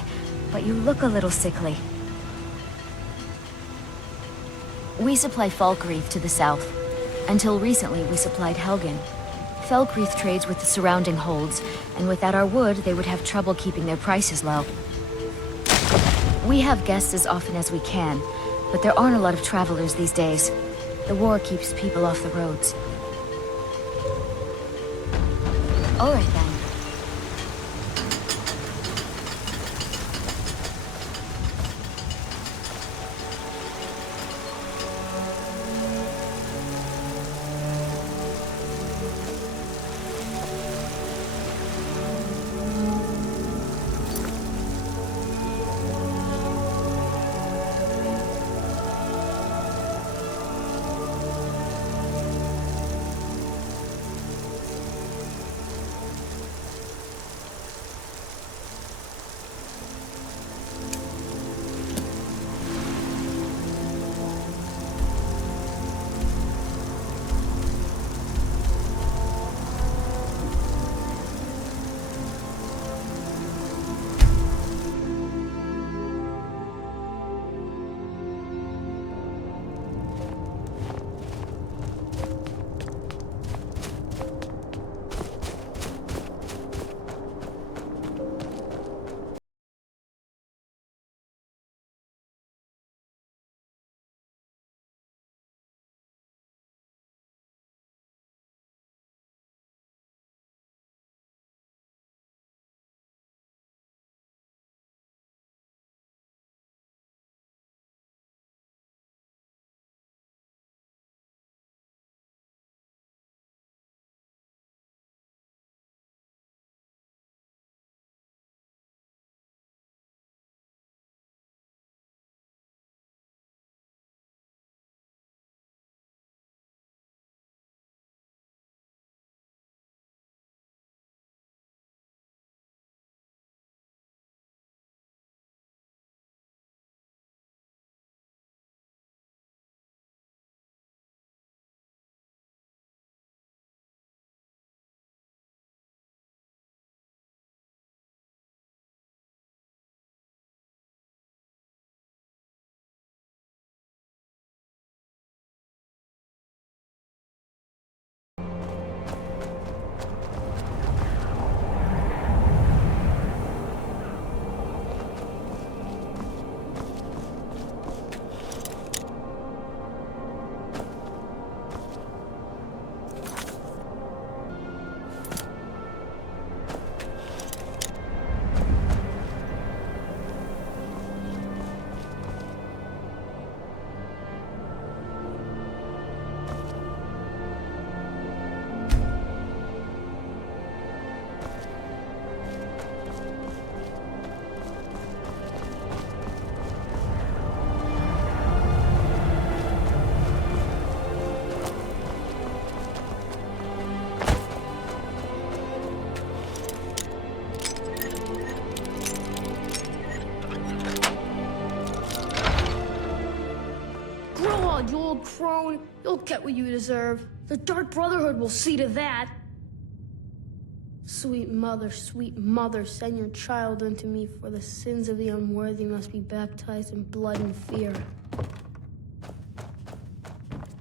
but you look a little sickly. We supply Falkreath to the south. Until recently, we supplied Helgen. Falkreath trades with the surrounding holds, and without our wood, they would have trouble keeping their prices low. We have guests as often as we can, but there aren't a lot of travelers these days. The war keeps people off the roads. All right then. You old crone. You'll get what you deserve. The Dark Brotherhood will see to that. Sweet mother, send your child unto me, for the sins of the unworthy must be baptized in blood and fear.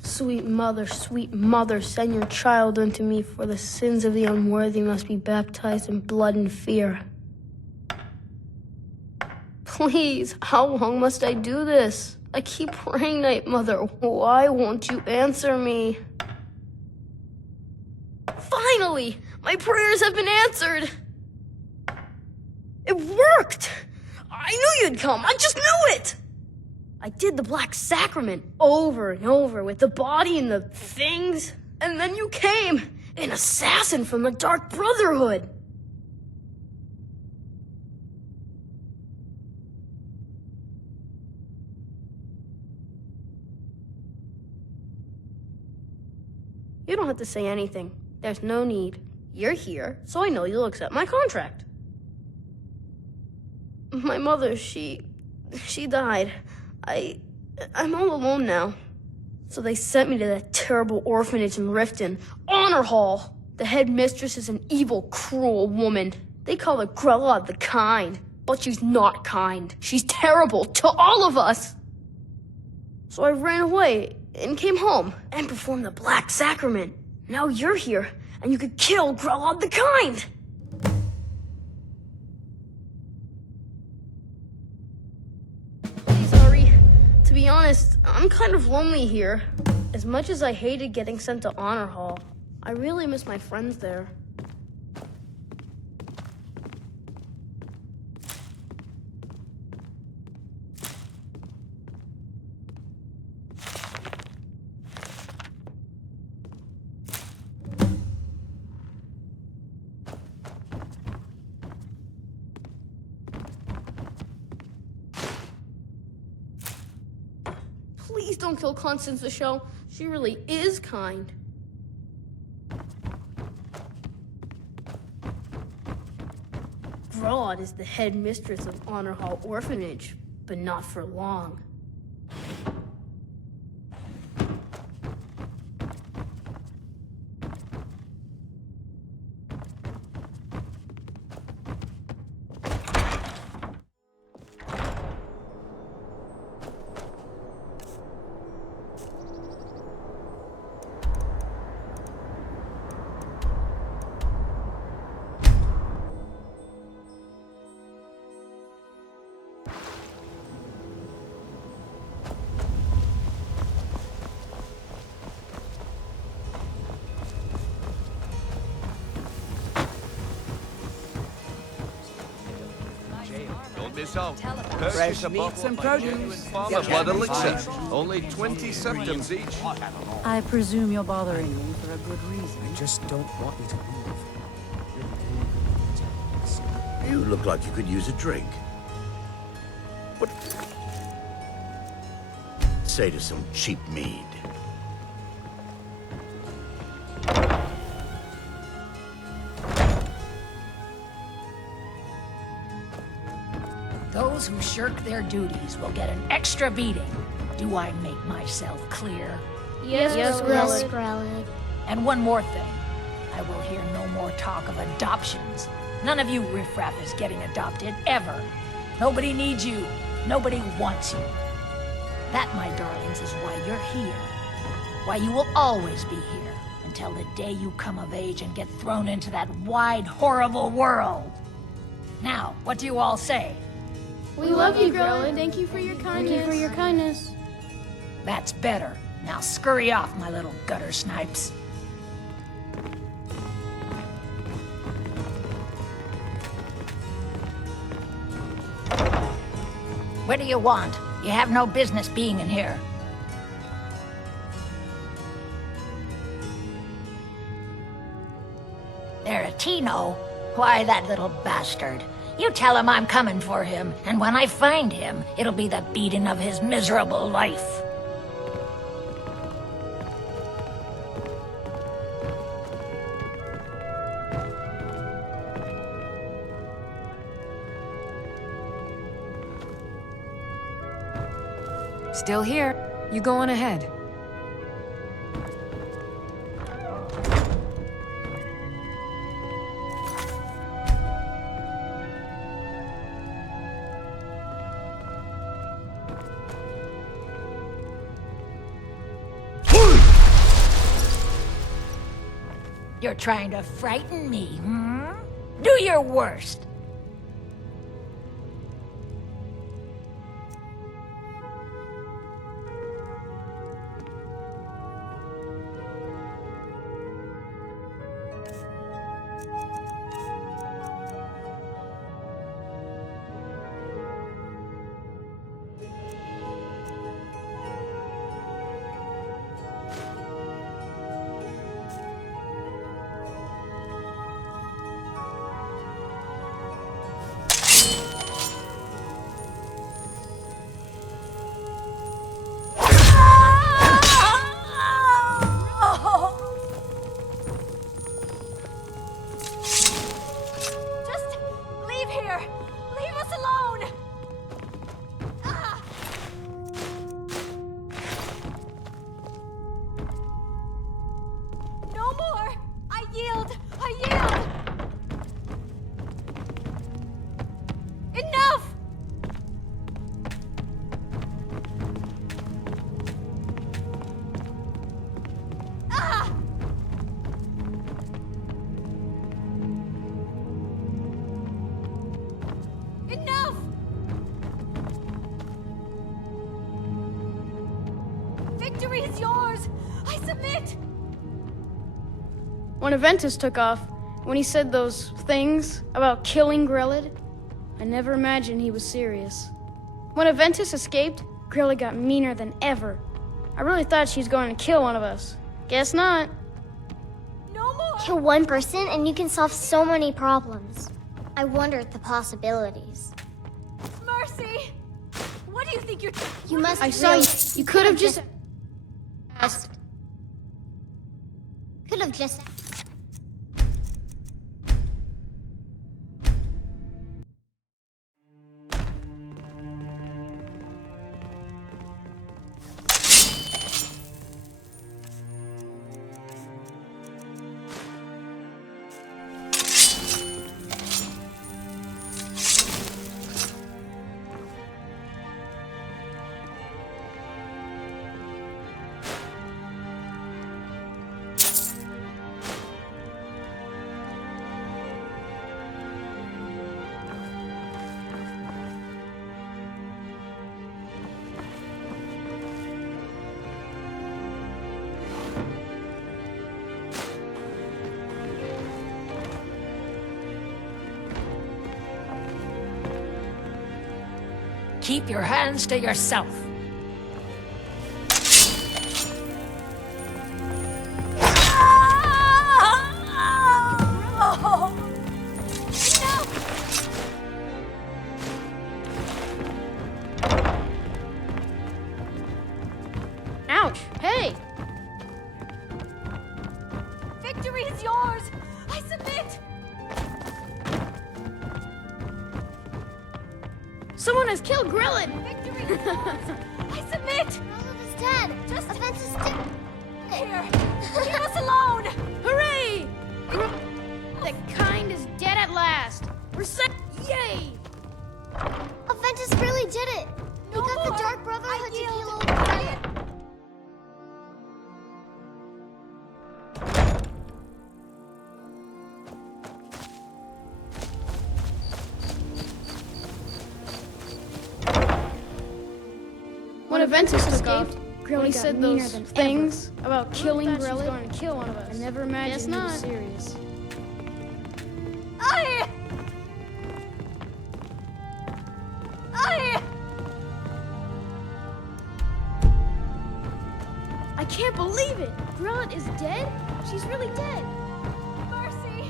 Sweet mother, send your child unto me, for the sins of the unworthy must be baptized in blood and fear. Please, how long must I do this? I keep praying, Night Mother. Why won't you answer me? Finally! My prayers have been answered! It worked! I knew you'd come! I just knew it! I did the Black Sacrament over and over with the body and the things, and then you came! An assassin from the Dark Brotherhood! You don't have to say anything. There's no need. You're here, so I know you'll accept my contract. My mother, she died. I'm all alone now. So they sent me to that terrible orphanage in Riften. Honor Hall! The headmistress is an evil, cruel woman. They call her Grella the Kind, but she's not kind. She's terrible to all of us. So I ran away and came home and performed the Black Sacrament. Now you're here, and you could kill Grella the Kind. Sorry. To be honest, I'm kind of lonely here. As much as I hated getting sent to Honor Hall, I really miss my friends there. Please don't kill Constance the Shell. She really is kind. Grodd is the head mistress of Honor Hall Orphanage, but not for long. Don't miss out. Fresh meats and produce. Farmer blood elixir. Only 20 septims each. I presume you're bothering me for a good reason. I just don't want you to leave. You look like you could use a drink. What? Say to some cheap mead. Those who shirk their duties will get an extra beating. Do I make myself clear? Yes, Skrellig. And one more thing. I will hear no more talk of adoptions. None of you riffraff is getting adopted, ever. Nobody needs you. Nobody wants you. That, my darlings, is why you're here. Why you will always be here, until the day you come of age and get thrown into that wide, horrible world. Now, what do you all say? We love you, Grella. Thank you for your kindness. Thank you for your kindness. That's better. Now scurry off, my little gutter snipes. What do you want? You have no business being in here. Tino? Why, that little bastard. You tell him I'm coming for him, and when I find him, it'll be the beating of his miserable life. Still here. You go on ahead. You're trying to frighten me, hmm? Do your worst. Victory is yours! I submit! When Aventus took off, when he said those things about killing Grelid, I never imagined he was serious. When Aventus escaped, Grelid got meaner than ever. I really thought she was going to kill one of us. Guess not. Kill one person and you can solve so many problems. I wonder at the possibilities. Mercy! What do you think you're... You must I saw you. You could have just... asked. Could have just... Keep your hands to yourself. Ouch! Hey! Victory is yours! I submit! Someone has killed Grelid! Victory is yours! I submit! Grelid is dead! Just Aventus dead! Here! Leave us alone! Hooray! The kind is dead at last! We're set! Yay! Aventus really did it! He got the Dark Brotherhood to kill old Grelid. When Aventus escaped, Grelid said those things about killing Grelid. Going to kill one of us. I never imagined he was serious. I can't believe it! Grelid is dead? She's really dead. Mercy!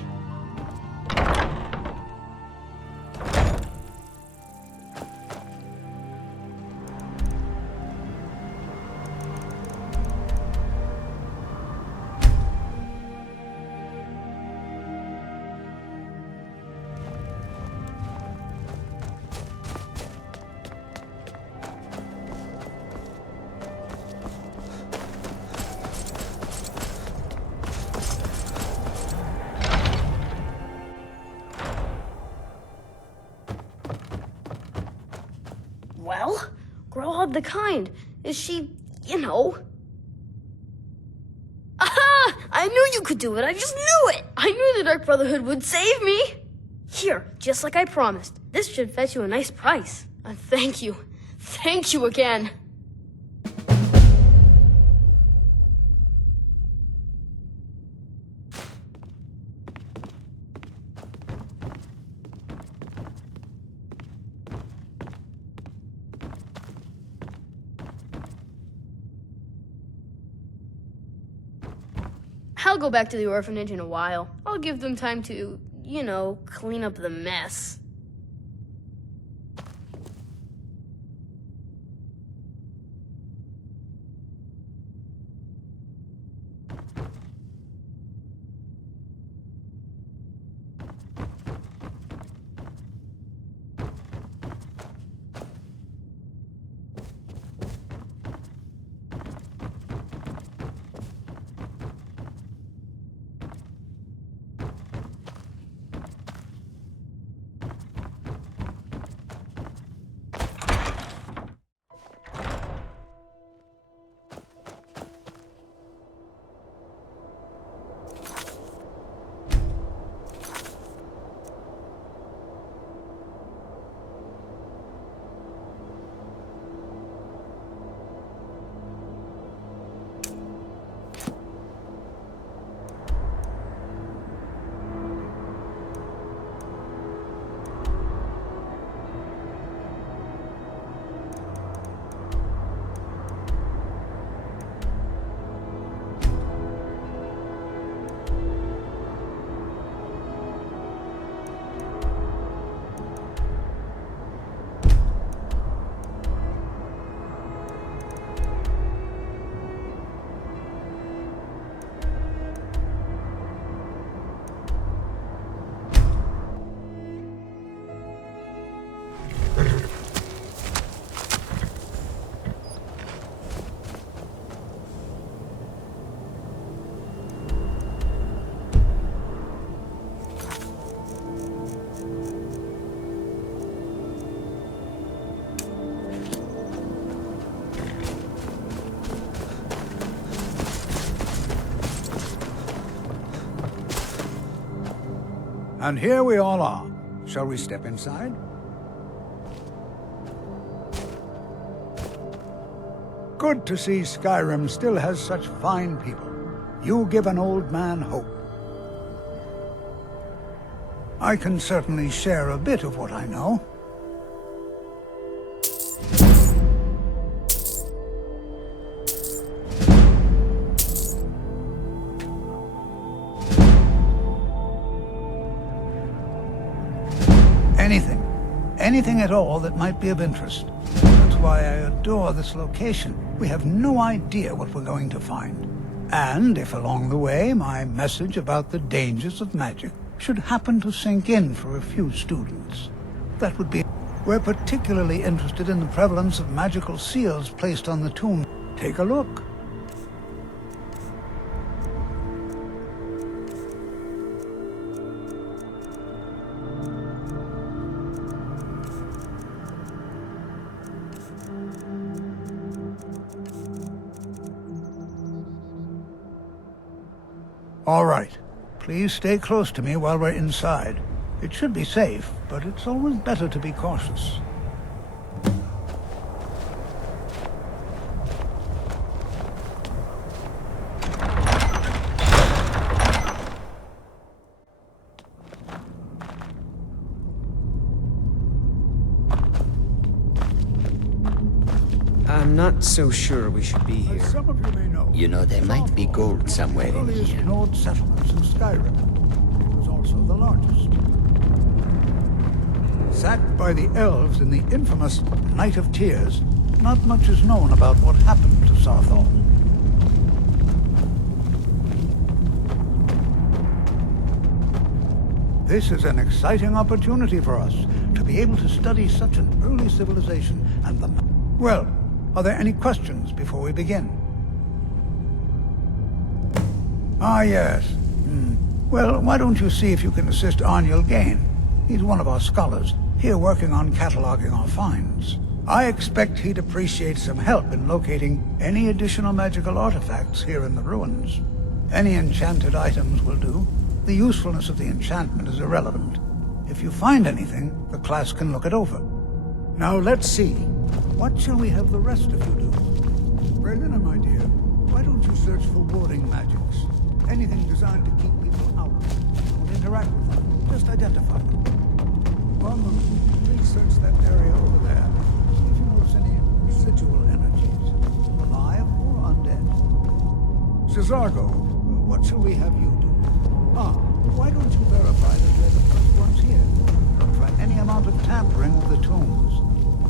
Well, Grelid the Kind. Is she, you know... Aha! I knew you could do it. I just knew it. I knew the Dark Brotherhood would save me. Here, just like I promised. This should fetch you a nice price. Thank you. Thank you again. I'll go back to the orphanage in a while. I'll give them time to, you know, clean up the mess. And here we all are. Shall we step inside? Good to see Skyrim still has such fine people. You give an old man hope. I can certainly share a bit of what I know. Anything at all that might be of interest. That's why I adore this location. We have no idea what we're going to find. And if along the way my message about the dangers of magic should happen to sink in for a few students, that would be... We're particularly interested in the prevalence of magical seals placed on the tomb. Take a look. All right. Please stay close to me while we're inside. It should be safe, but it's always better to be cautious. I'm not so sure we should be here. Some of you may know, You know, there might be gold somewhere in earliest here. Nord settlements in Skyrim. It was also the largest. Sacked by the elves in the infamous Night of Tears, not much is known about what happened to Southall. This is an exciting opportunity for us to be able to study such an early civilization and the... Well, are there any questions before we begin? Ah, yes. Well, why don't you see if you can assist Arniel Gain? He's one of our scholars, here working on cataloging our finds. I expect he'd appreciate some help in locating any additional magical artifacts here in the ruins. Any enchanted items will do. The usefulness of the enchantment is irrelevant. If you find anything, the class can look it over. Now let's see. What shall we have the rest of you do? Berlina, my dear, why don't you search for warding magics? Anything designed to keep people out. Don't interact with them. Just identify them. Barman, please search that area over there. See if you notice any residual energies, alive or undead. Cesargo, what shall we have you do? Why don't you verify that we're the first ones here? Don't try any amount of tampering with the tombs.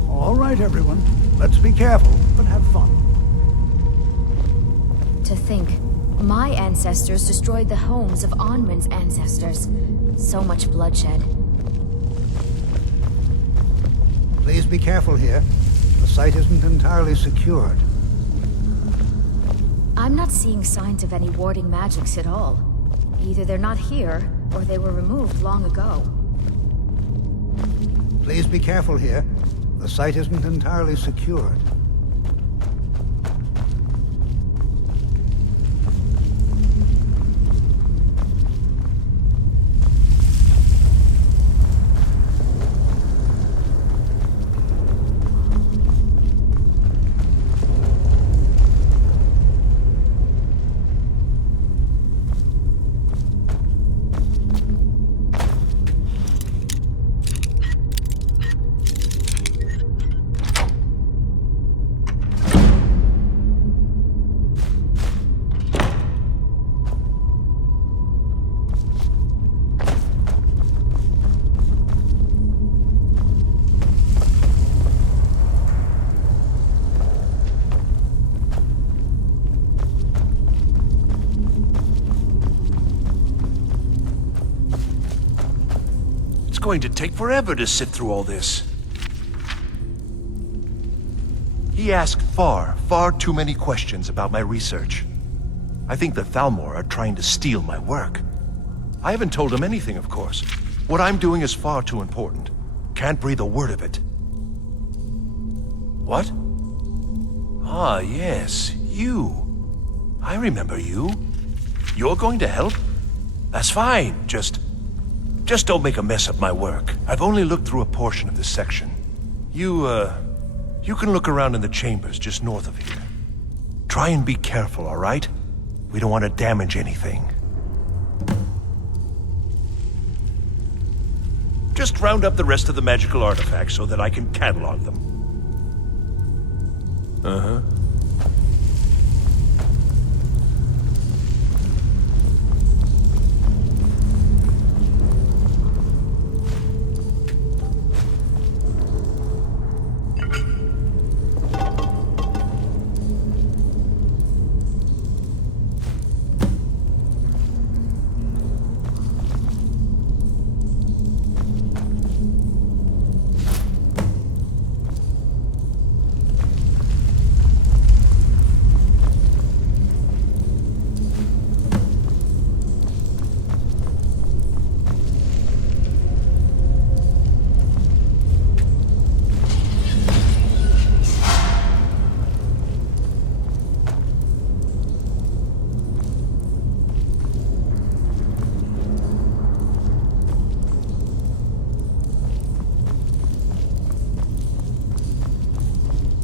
All right, everyone. Let's be careful, but have fun. To think, my ancestors destroyed the homes of Onwin's ancestors. So much bloodshed. Please be careful here. The site isn't entirely secured. I'm not seeing signs of any warding magics at all. Either they're not here, or they were removed long ago. Please be careful here. The site isn't entirely secured. It's going to take forever to sift through all this. He asked far too many questions about my research. I think the Thalmor are trying to steal my work. I haven't told him anything, of course. What I'm doing is far too important. Can't breathe a word of it. What? Ah, yes, you. I remember you. You're going to help? That's fine, just Just don't make a mess of my work. I've only looked through a portion of this section. You can look around in the chambers just north of here. Try and be careful, all right? We don't want to damage anything. Just round up the rest of the magical artifacts so that I can catalog them. Uh-huh.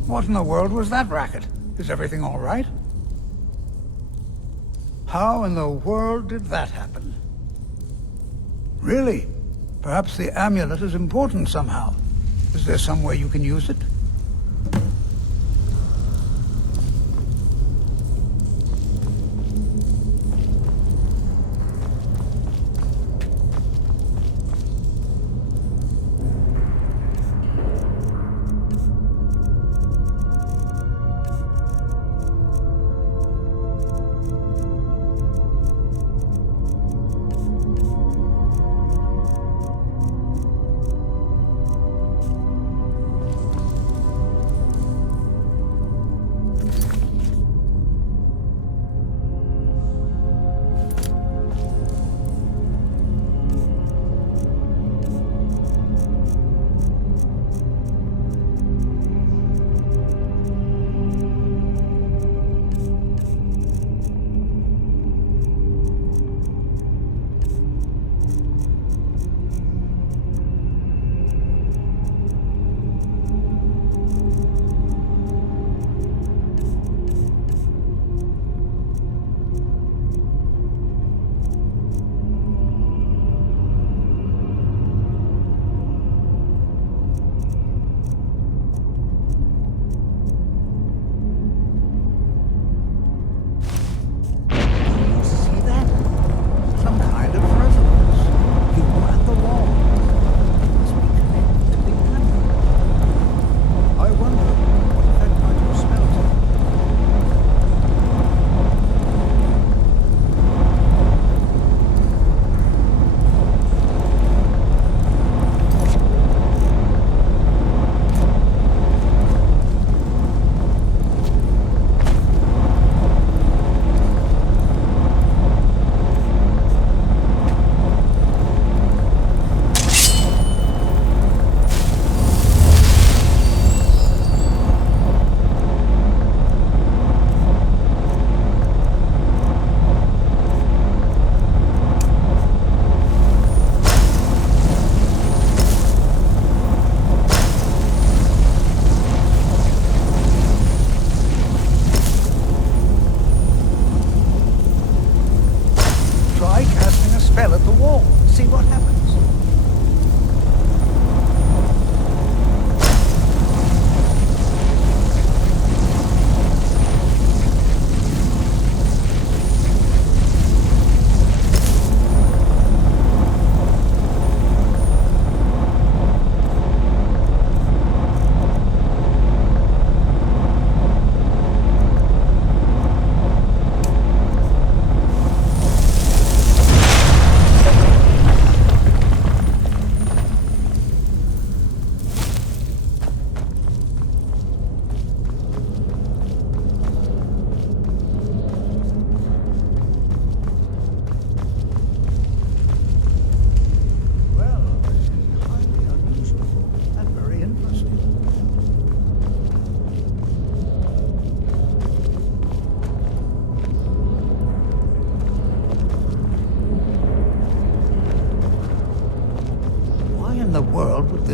What in the world was that racket? Is everything all right? How in the world did that happen? Really? Perhaps the amulet is important somehow. Is there some way you can use it?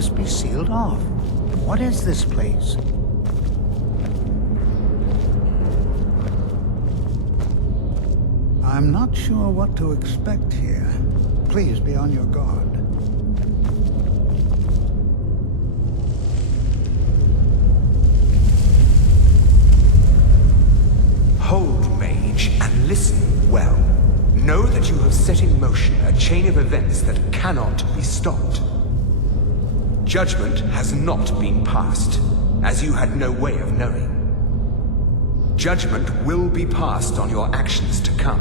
this be sealed off? What is this place? I'm not sure what to expect here. Please be on your guard. Hold, mage, and listen well. Know that you have set in motion a chain of events that cannot be stopped. Judgment has not been passed, as you had no way of knowing. Judgment will be passed on your actions to come,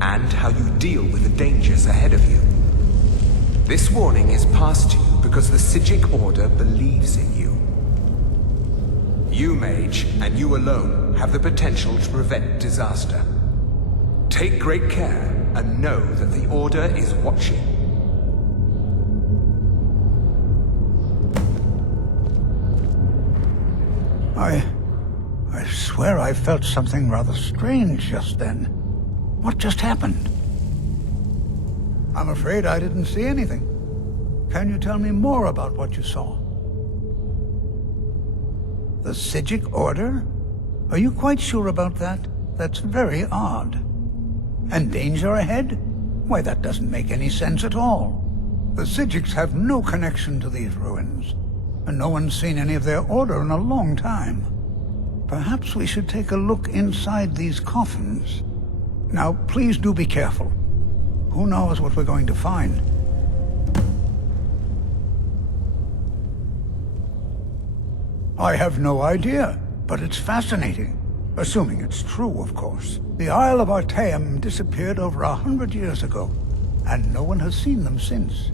and how you deal with the dangers ahead of you. This warning is passed to you because the Psijic Order believes in you. You, mage, and you alone, have the potential to prevent disaster. Take great care, and know that the Order is watching. I swear I felt something rather strange just then. What just happened? I'm afraid I didn't see anything. Can you tell me more about what you saw? The Psijic Order? Are you quite sure about that? That's very odd. And danger ahead? Why, that doesn't make any sense at all. The Psijics have no connection to these ruins, and no one's seen any of their order in a long time. Perhaps we should take a look inside these coffins. Now, please do be careful. Who knows what we're going to find? I have no idea, but it's fascinating. Assuming it's true, of course. The Isle of Artaeum disappeared over 100 years ago, and no one has seen them since.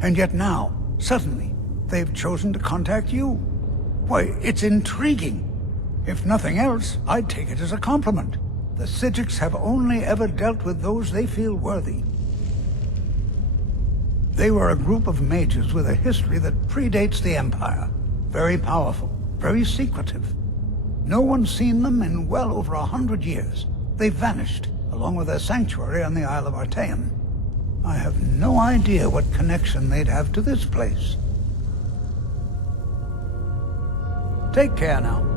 And yet now, suddenly, they've chosen to contact you. Why, it's intriguing. If nothing else, I'd take it as a compliment. The Psijics have only ever dealt with those they feel worthy. They were a group of mages with a history that predates the Empire. Very powerful, very secretive. No one's seen them in well over 100 years. They vanished, along with their sanctuary on the Isle of Artaeum. I have no idea what connection they'd have to this place. Take care now.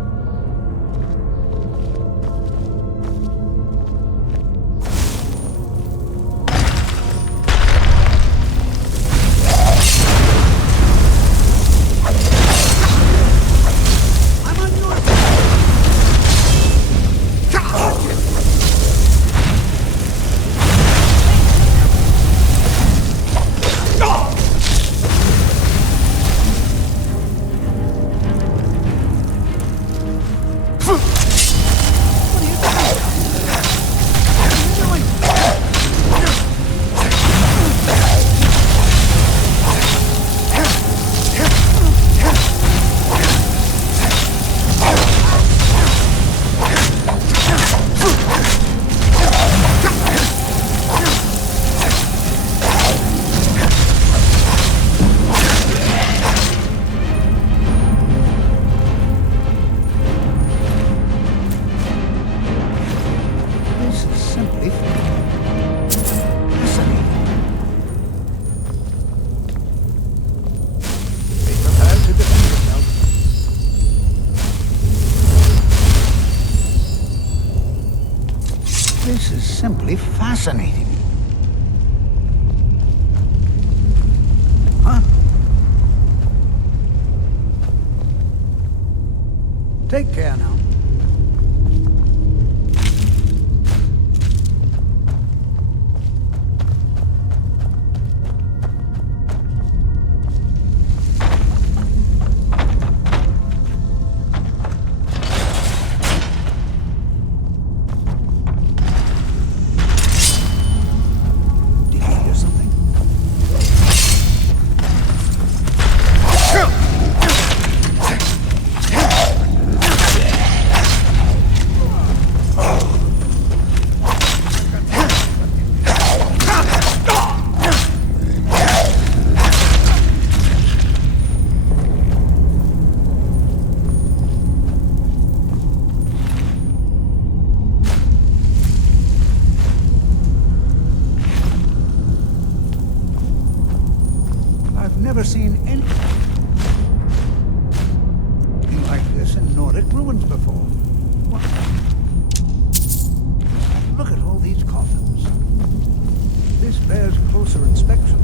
This is simply fascinating. Huh? Take care now. coffins. This bears closer inspection.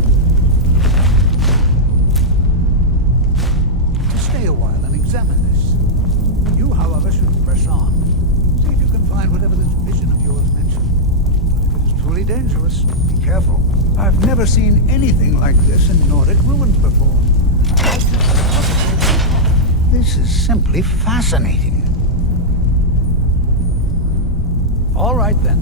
Stay a while and examine this. You, however, should press on. See if you can find whatever this vision of yours mentioned. But if it is truly dangerous, be careful. I've never seen anything like this in Nordic ruins before. This is simply fascinating. All right, then.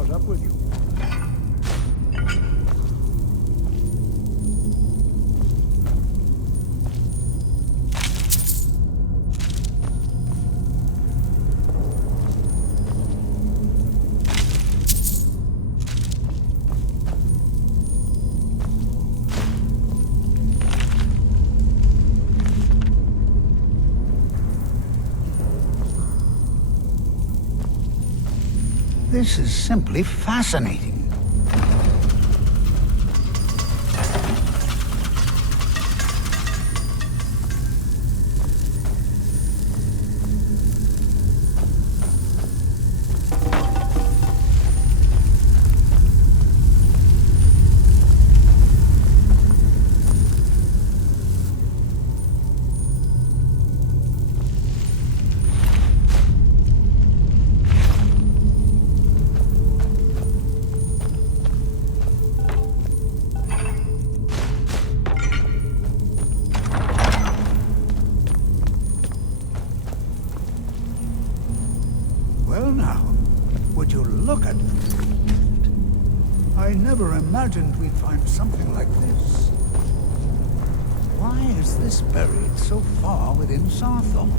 caught up with you. This is simply fascinating. Well now, would you look at it? I never imagined we'd find something like this. Why is this buried so far within Sarthon?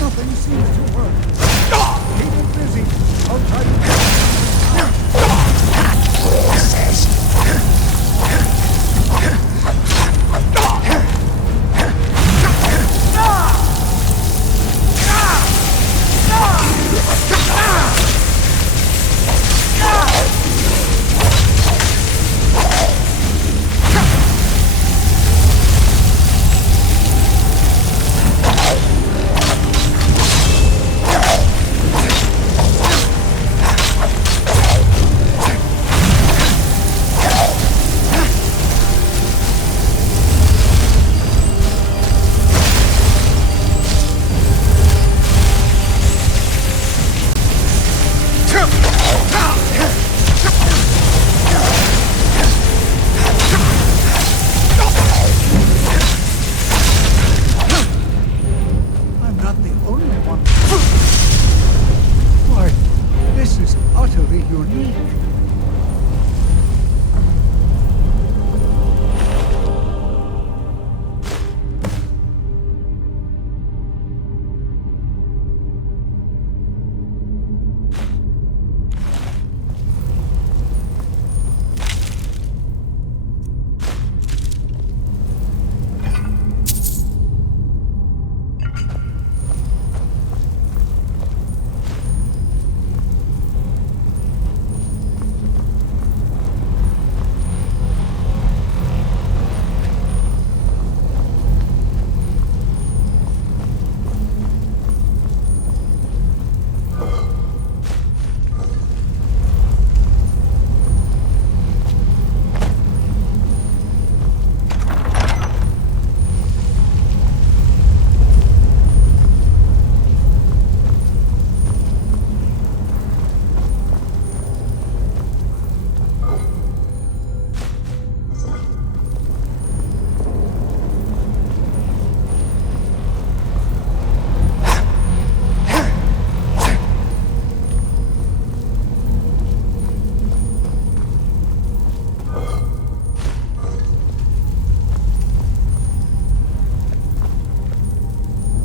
Nothing seems to work. Keep it busy. I'll try to...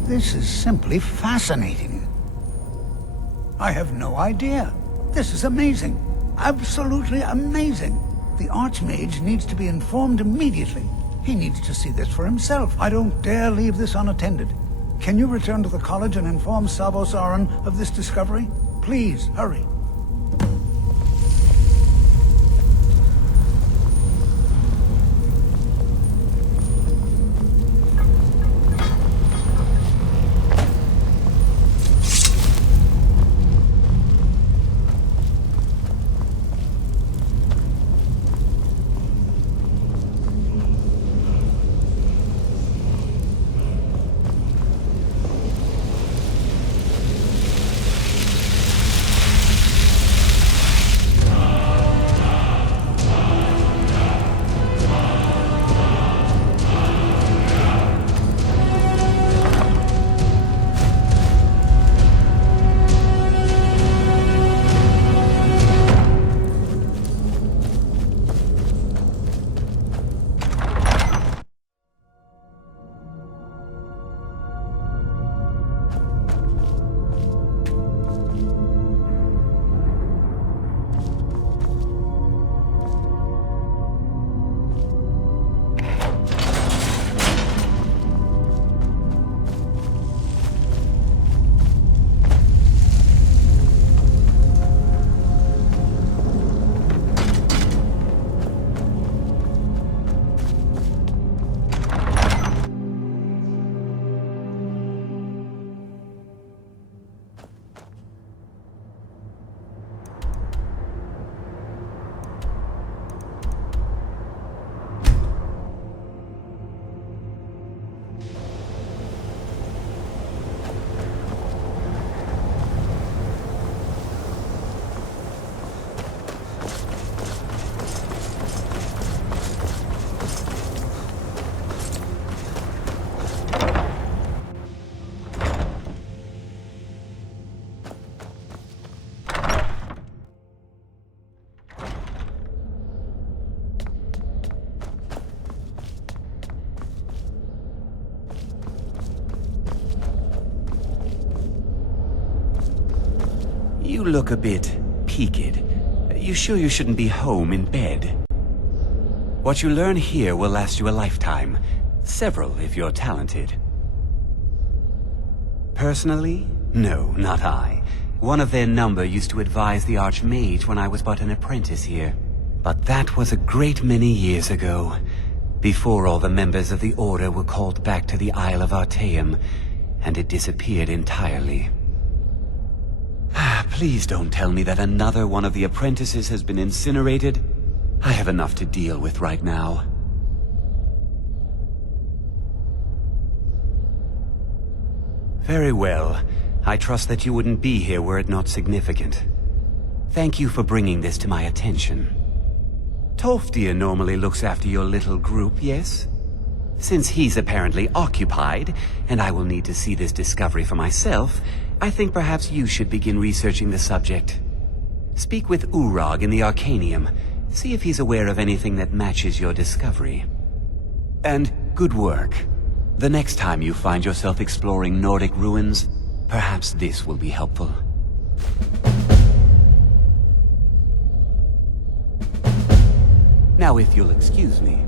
This is simply fascinating. I have no idea. This is amazing. Absolutely amazing. The Archmage needs to be informed immediately. He needs to see this for himself. I don't dare leave this unattended. Can you return to the college and inform Sabo Saran of this discovery? Please, hurry. You look a bit peaked. You sure you shouldn't be home in bed? What you learn here will last you a lifetime. Several, if you're talented. Personally? No, not I. One of their number used to advise the Archmage when I was but an apprentice here. But that was a great many years ago, before all the members of the Order were called back to the Isle of Artaeum, and it disappeared entirely. Please don't tell me that another one of the apprentices has been incinerated. I have enough to deal with right now. Very well. I trust that you wouldn't be here were it not significant. Thank you for bringing this to my attention. Tolfdir normally looks after your little group, yes? Since he's apparently occupied, and I will need to see this discovery for myself, I think perhaps you should begin researching the subject. Speak with Urag in the Arcanium. See if he's aware of anything that matches your discovery. And good work. The next time you find yourself exploring Nordic ruins, perhaps this will be helpful. Now, if you'll excuse me.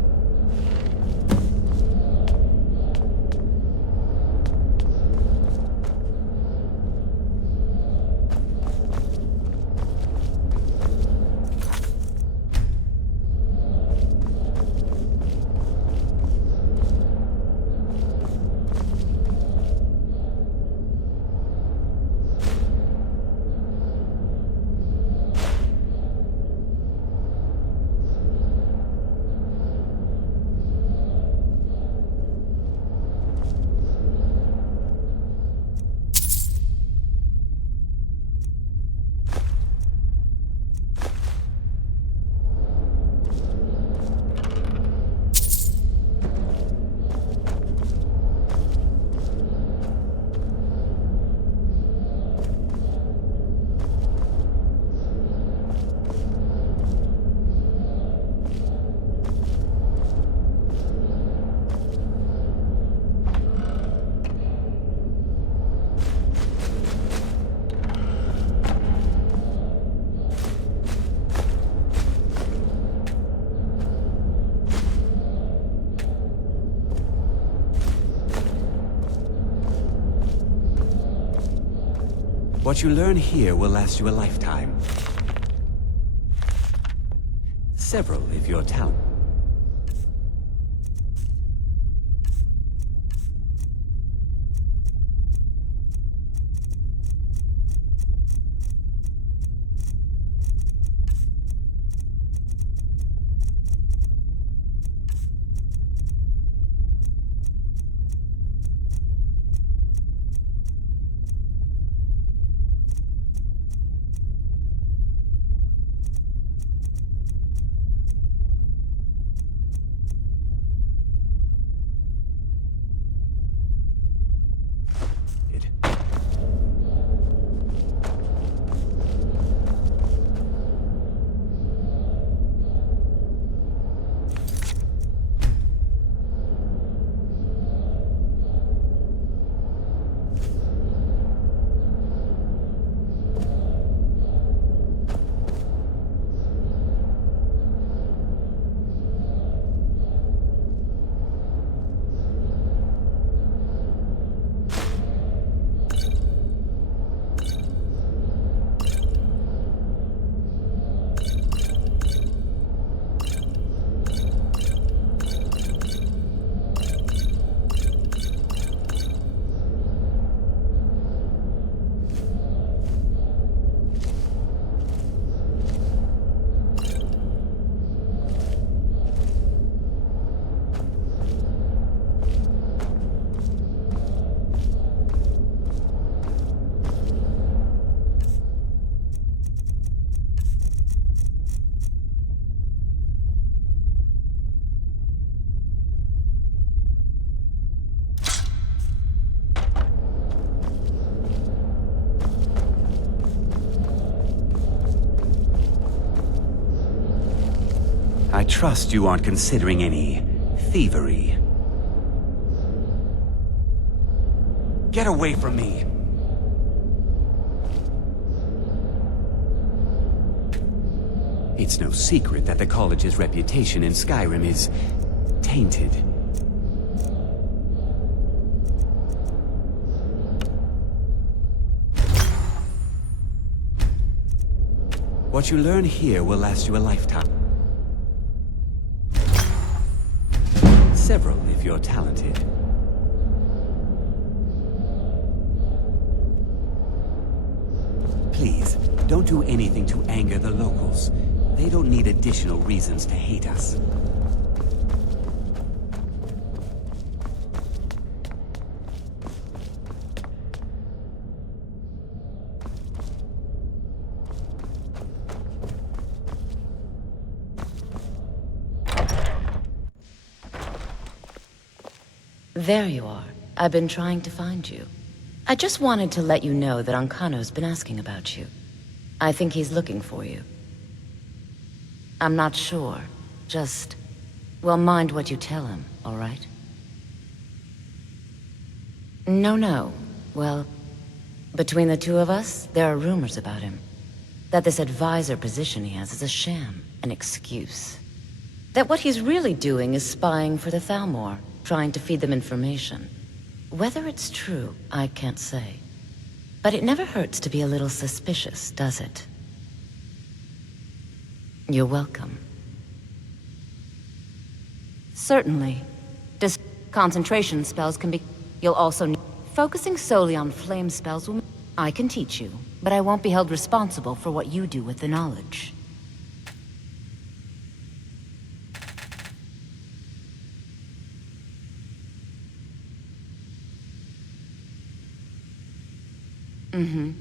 What you learn here will last you a lifetime. Several, if you're talented. I trust you aren't considering any thievery. Get away from me! It's no secret that the college's reputation in Skyrim is tainted. What you learn here will last you a lifetime. Several, if you're talented. Please, don't do anything to anger the locals. They don't need additional reasons to hate us. There you are. I've been trying to find you. I just wanted to let you know that Ancano's been asking about you. I think he's looking for you. I'm not sure. Just... well, mind what you tell him, all right? No. Well, between the two of us, there are rumors about him. That this advisor position he has is a sham, an excuse. That what he's really doing is spying for the Thalmor, trying to feed them information. Whether it's true, I can't say. But it never hurts to be a little suspicious, does it? You're welcome. Certainly. Concentration spells can be... You'll also need... Focusing solely on flame spells will... I can teach you, but I won't be held responsible for what you do with the knowledge. Mm-hmm.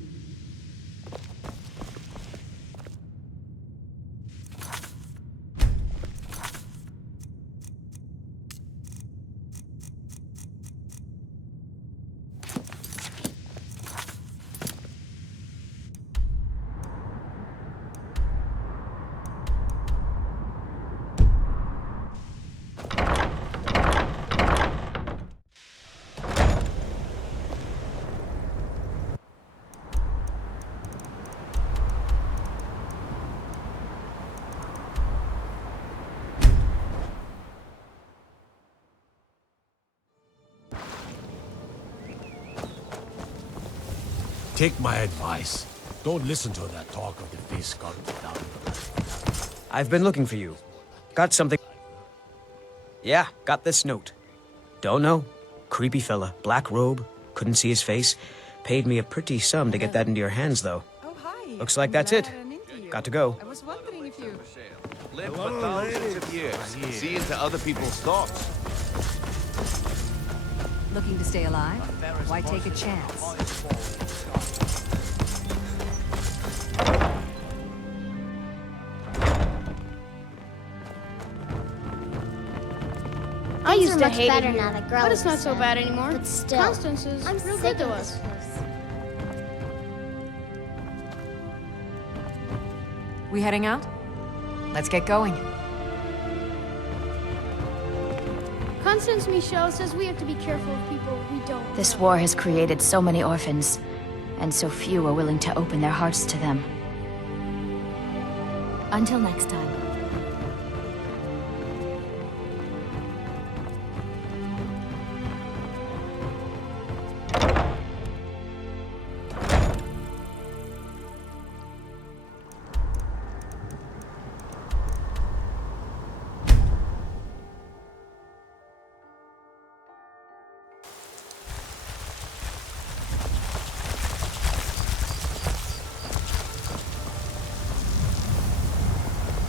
Take my advice. Don't listen to that talk of the face god down. I've been looking for you. Got something... Yeah, got this note. Don't know. Creepy fella, black robe, couldn't see his face. Paid me a pretty sum to get that into your hands, though. Oh, hi. Looks like that's it. Got to go. I was wondering if you... Live for thousands of years, see into other people's thoughts. Looking to stay alive? Why take a chance? I used to much hate better it now here, that Grell but it's is not so dead. bad anymore. But still, Constance is I'm real sick good to of us. this place. We heading out? Let's get going. Constance Michel says we have to be careful of people we don't. This war has created so many orphans, and so few are willing to open their hearts to them. Until next time.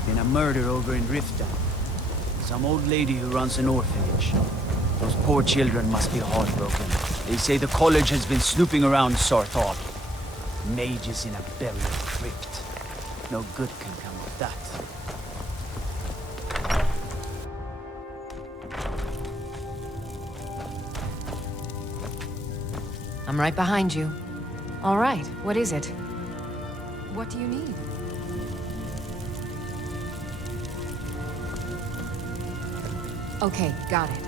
Been a murder over in Riften. Some old lady who runs an orphanage. Those poor children must be heartbroken. They say the college has been snooping around Sarthal. Mages in a burial crypt. No good can come of that. I'm right behind you. All right, what is it? What do you need? Okay, got it.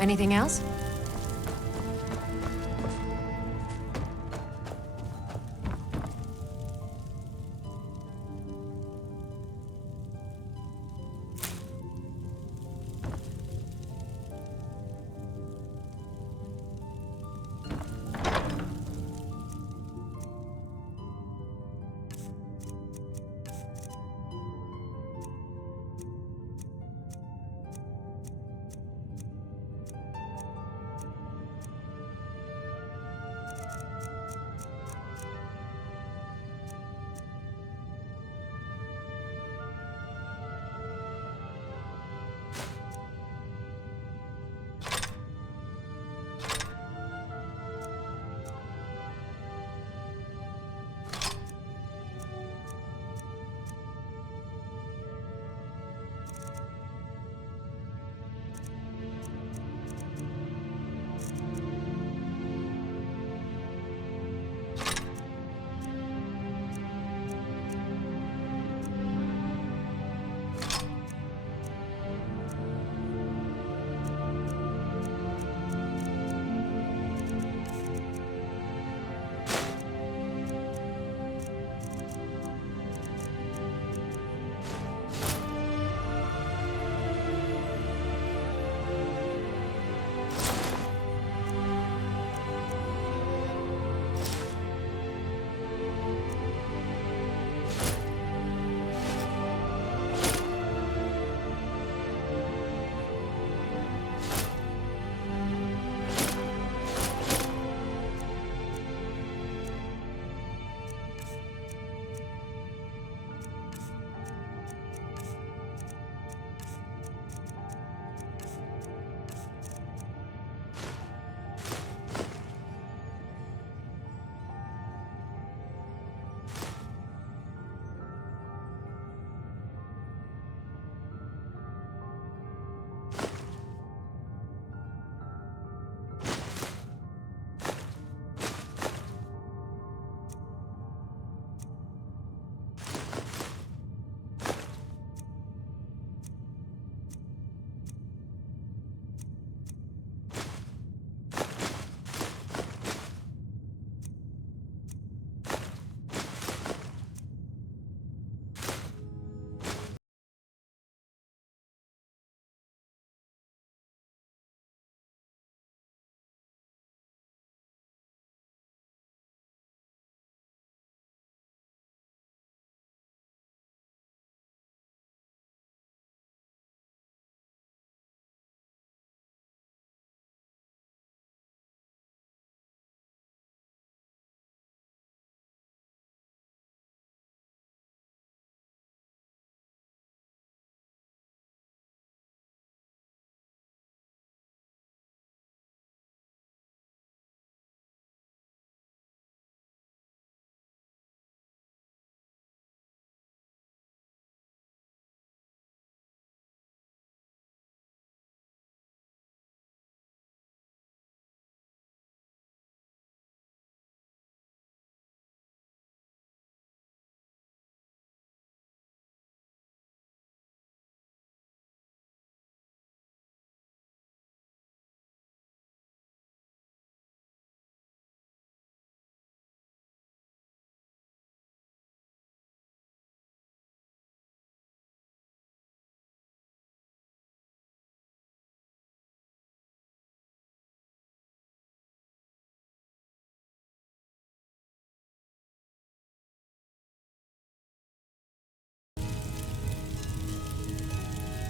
Anything else?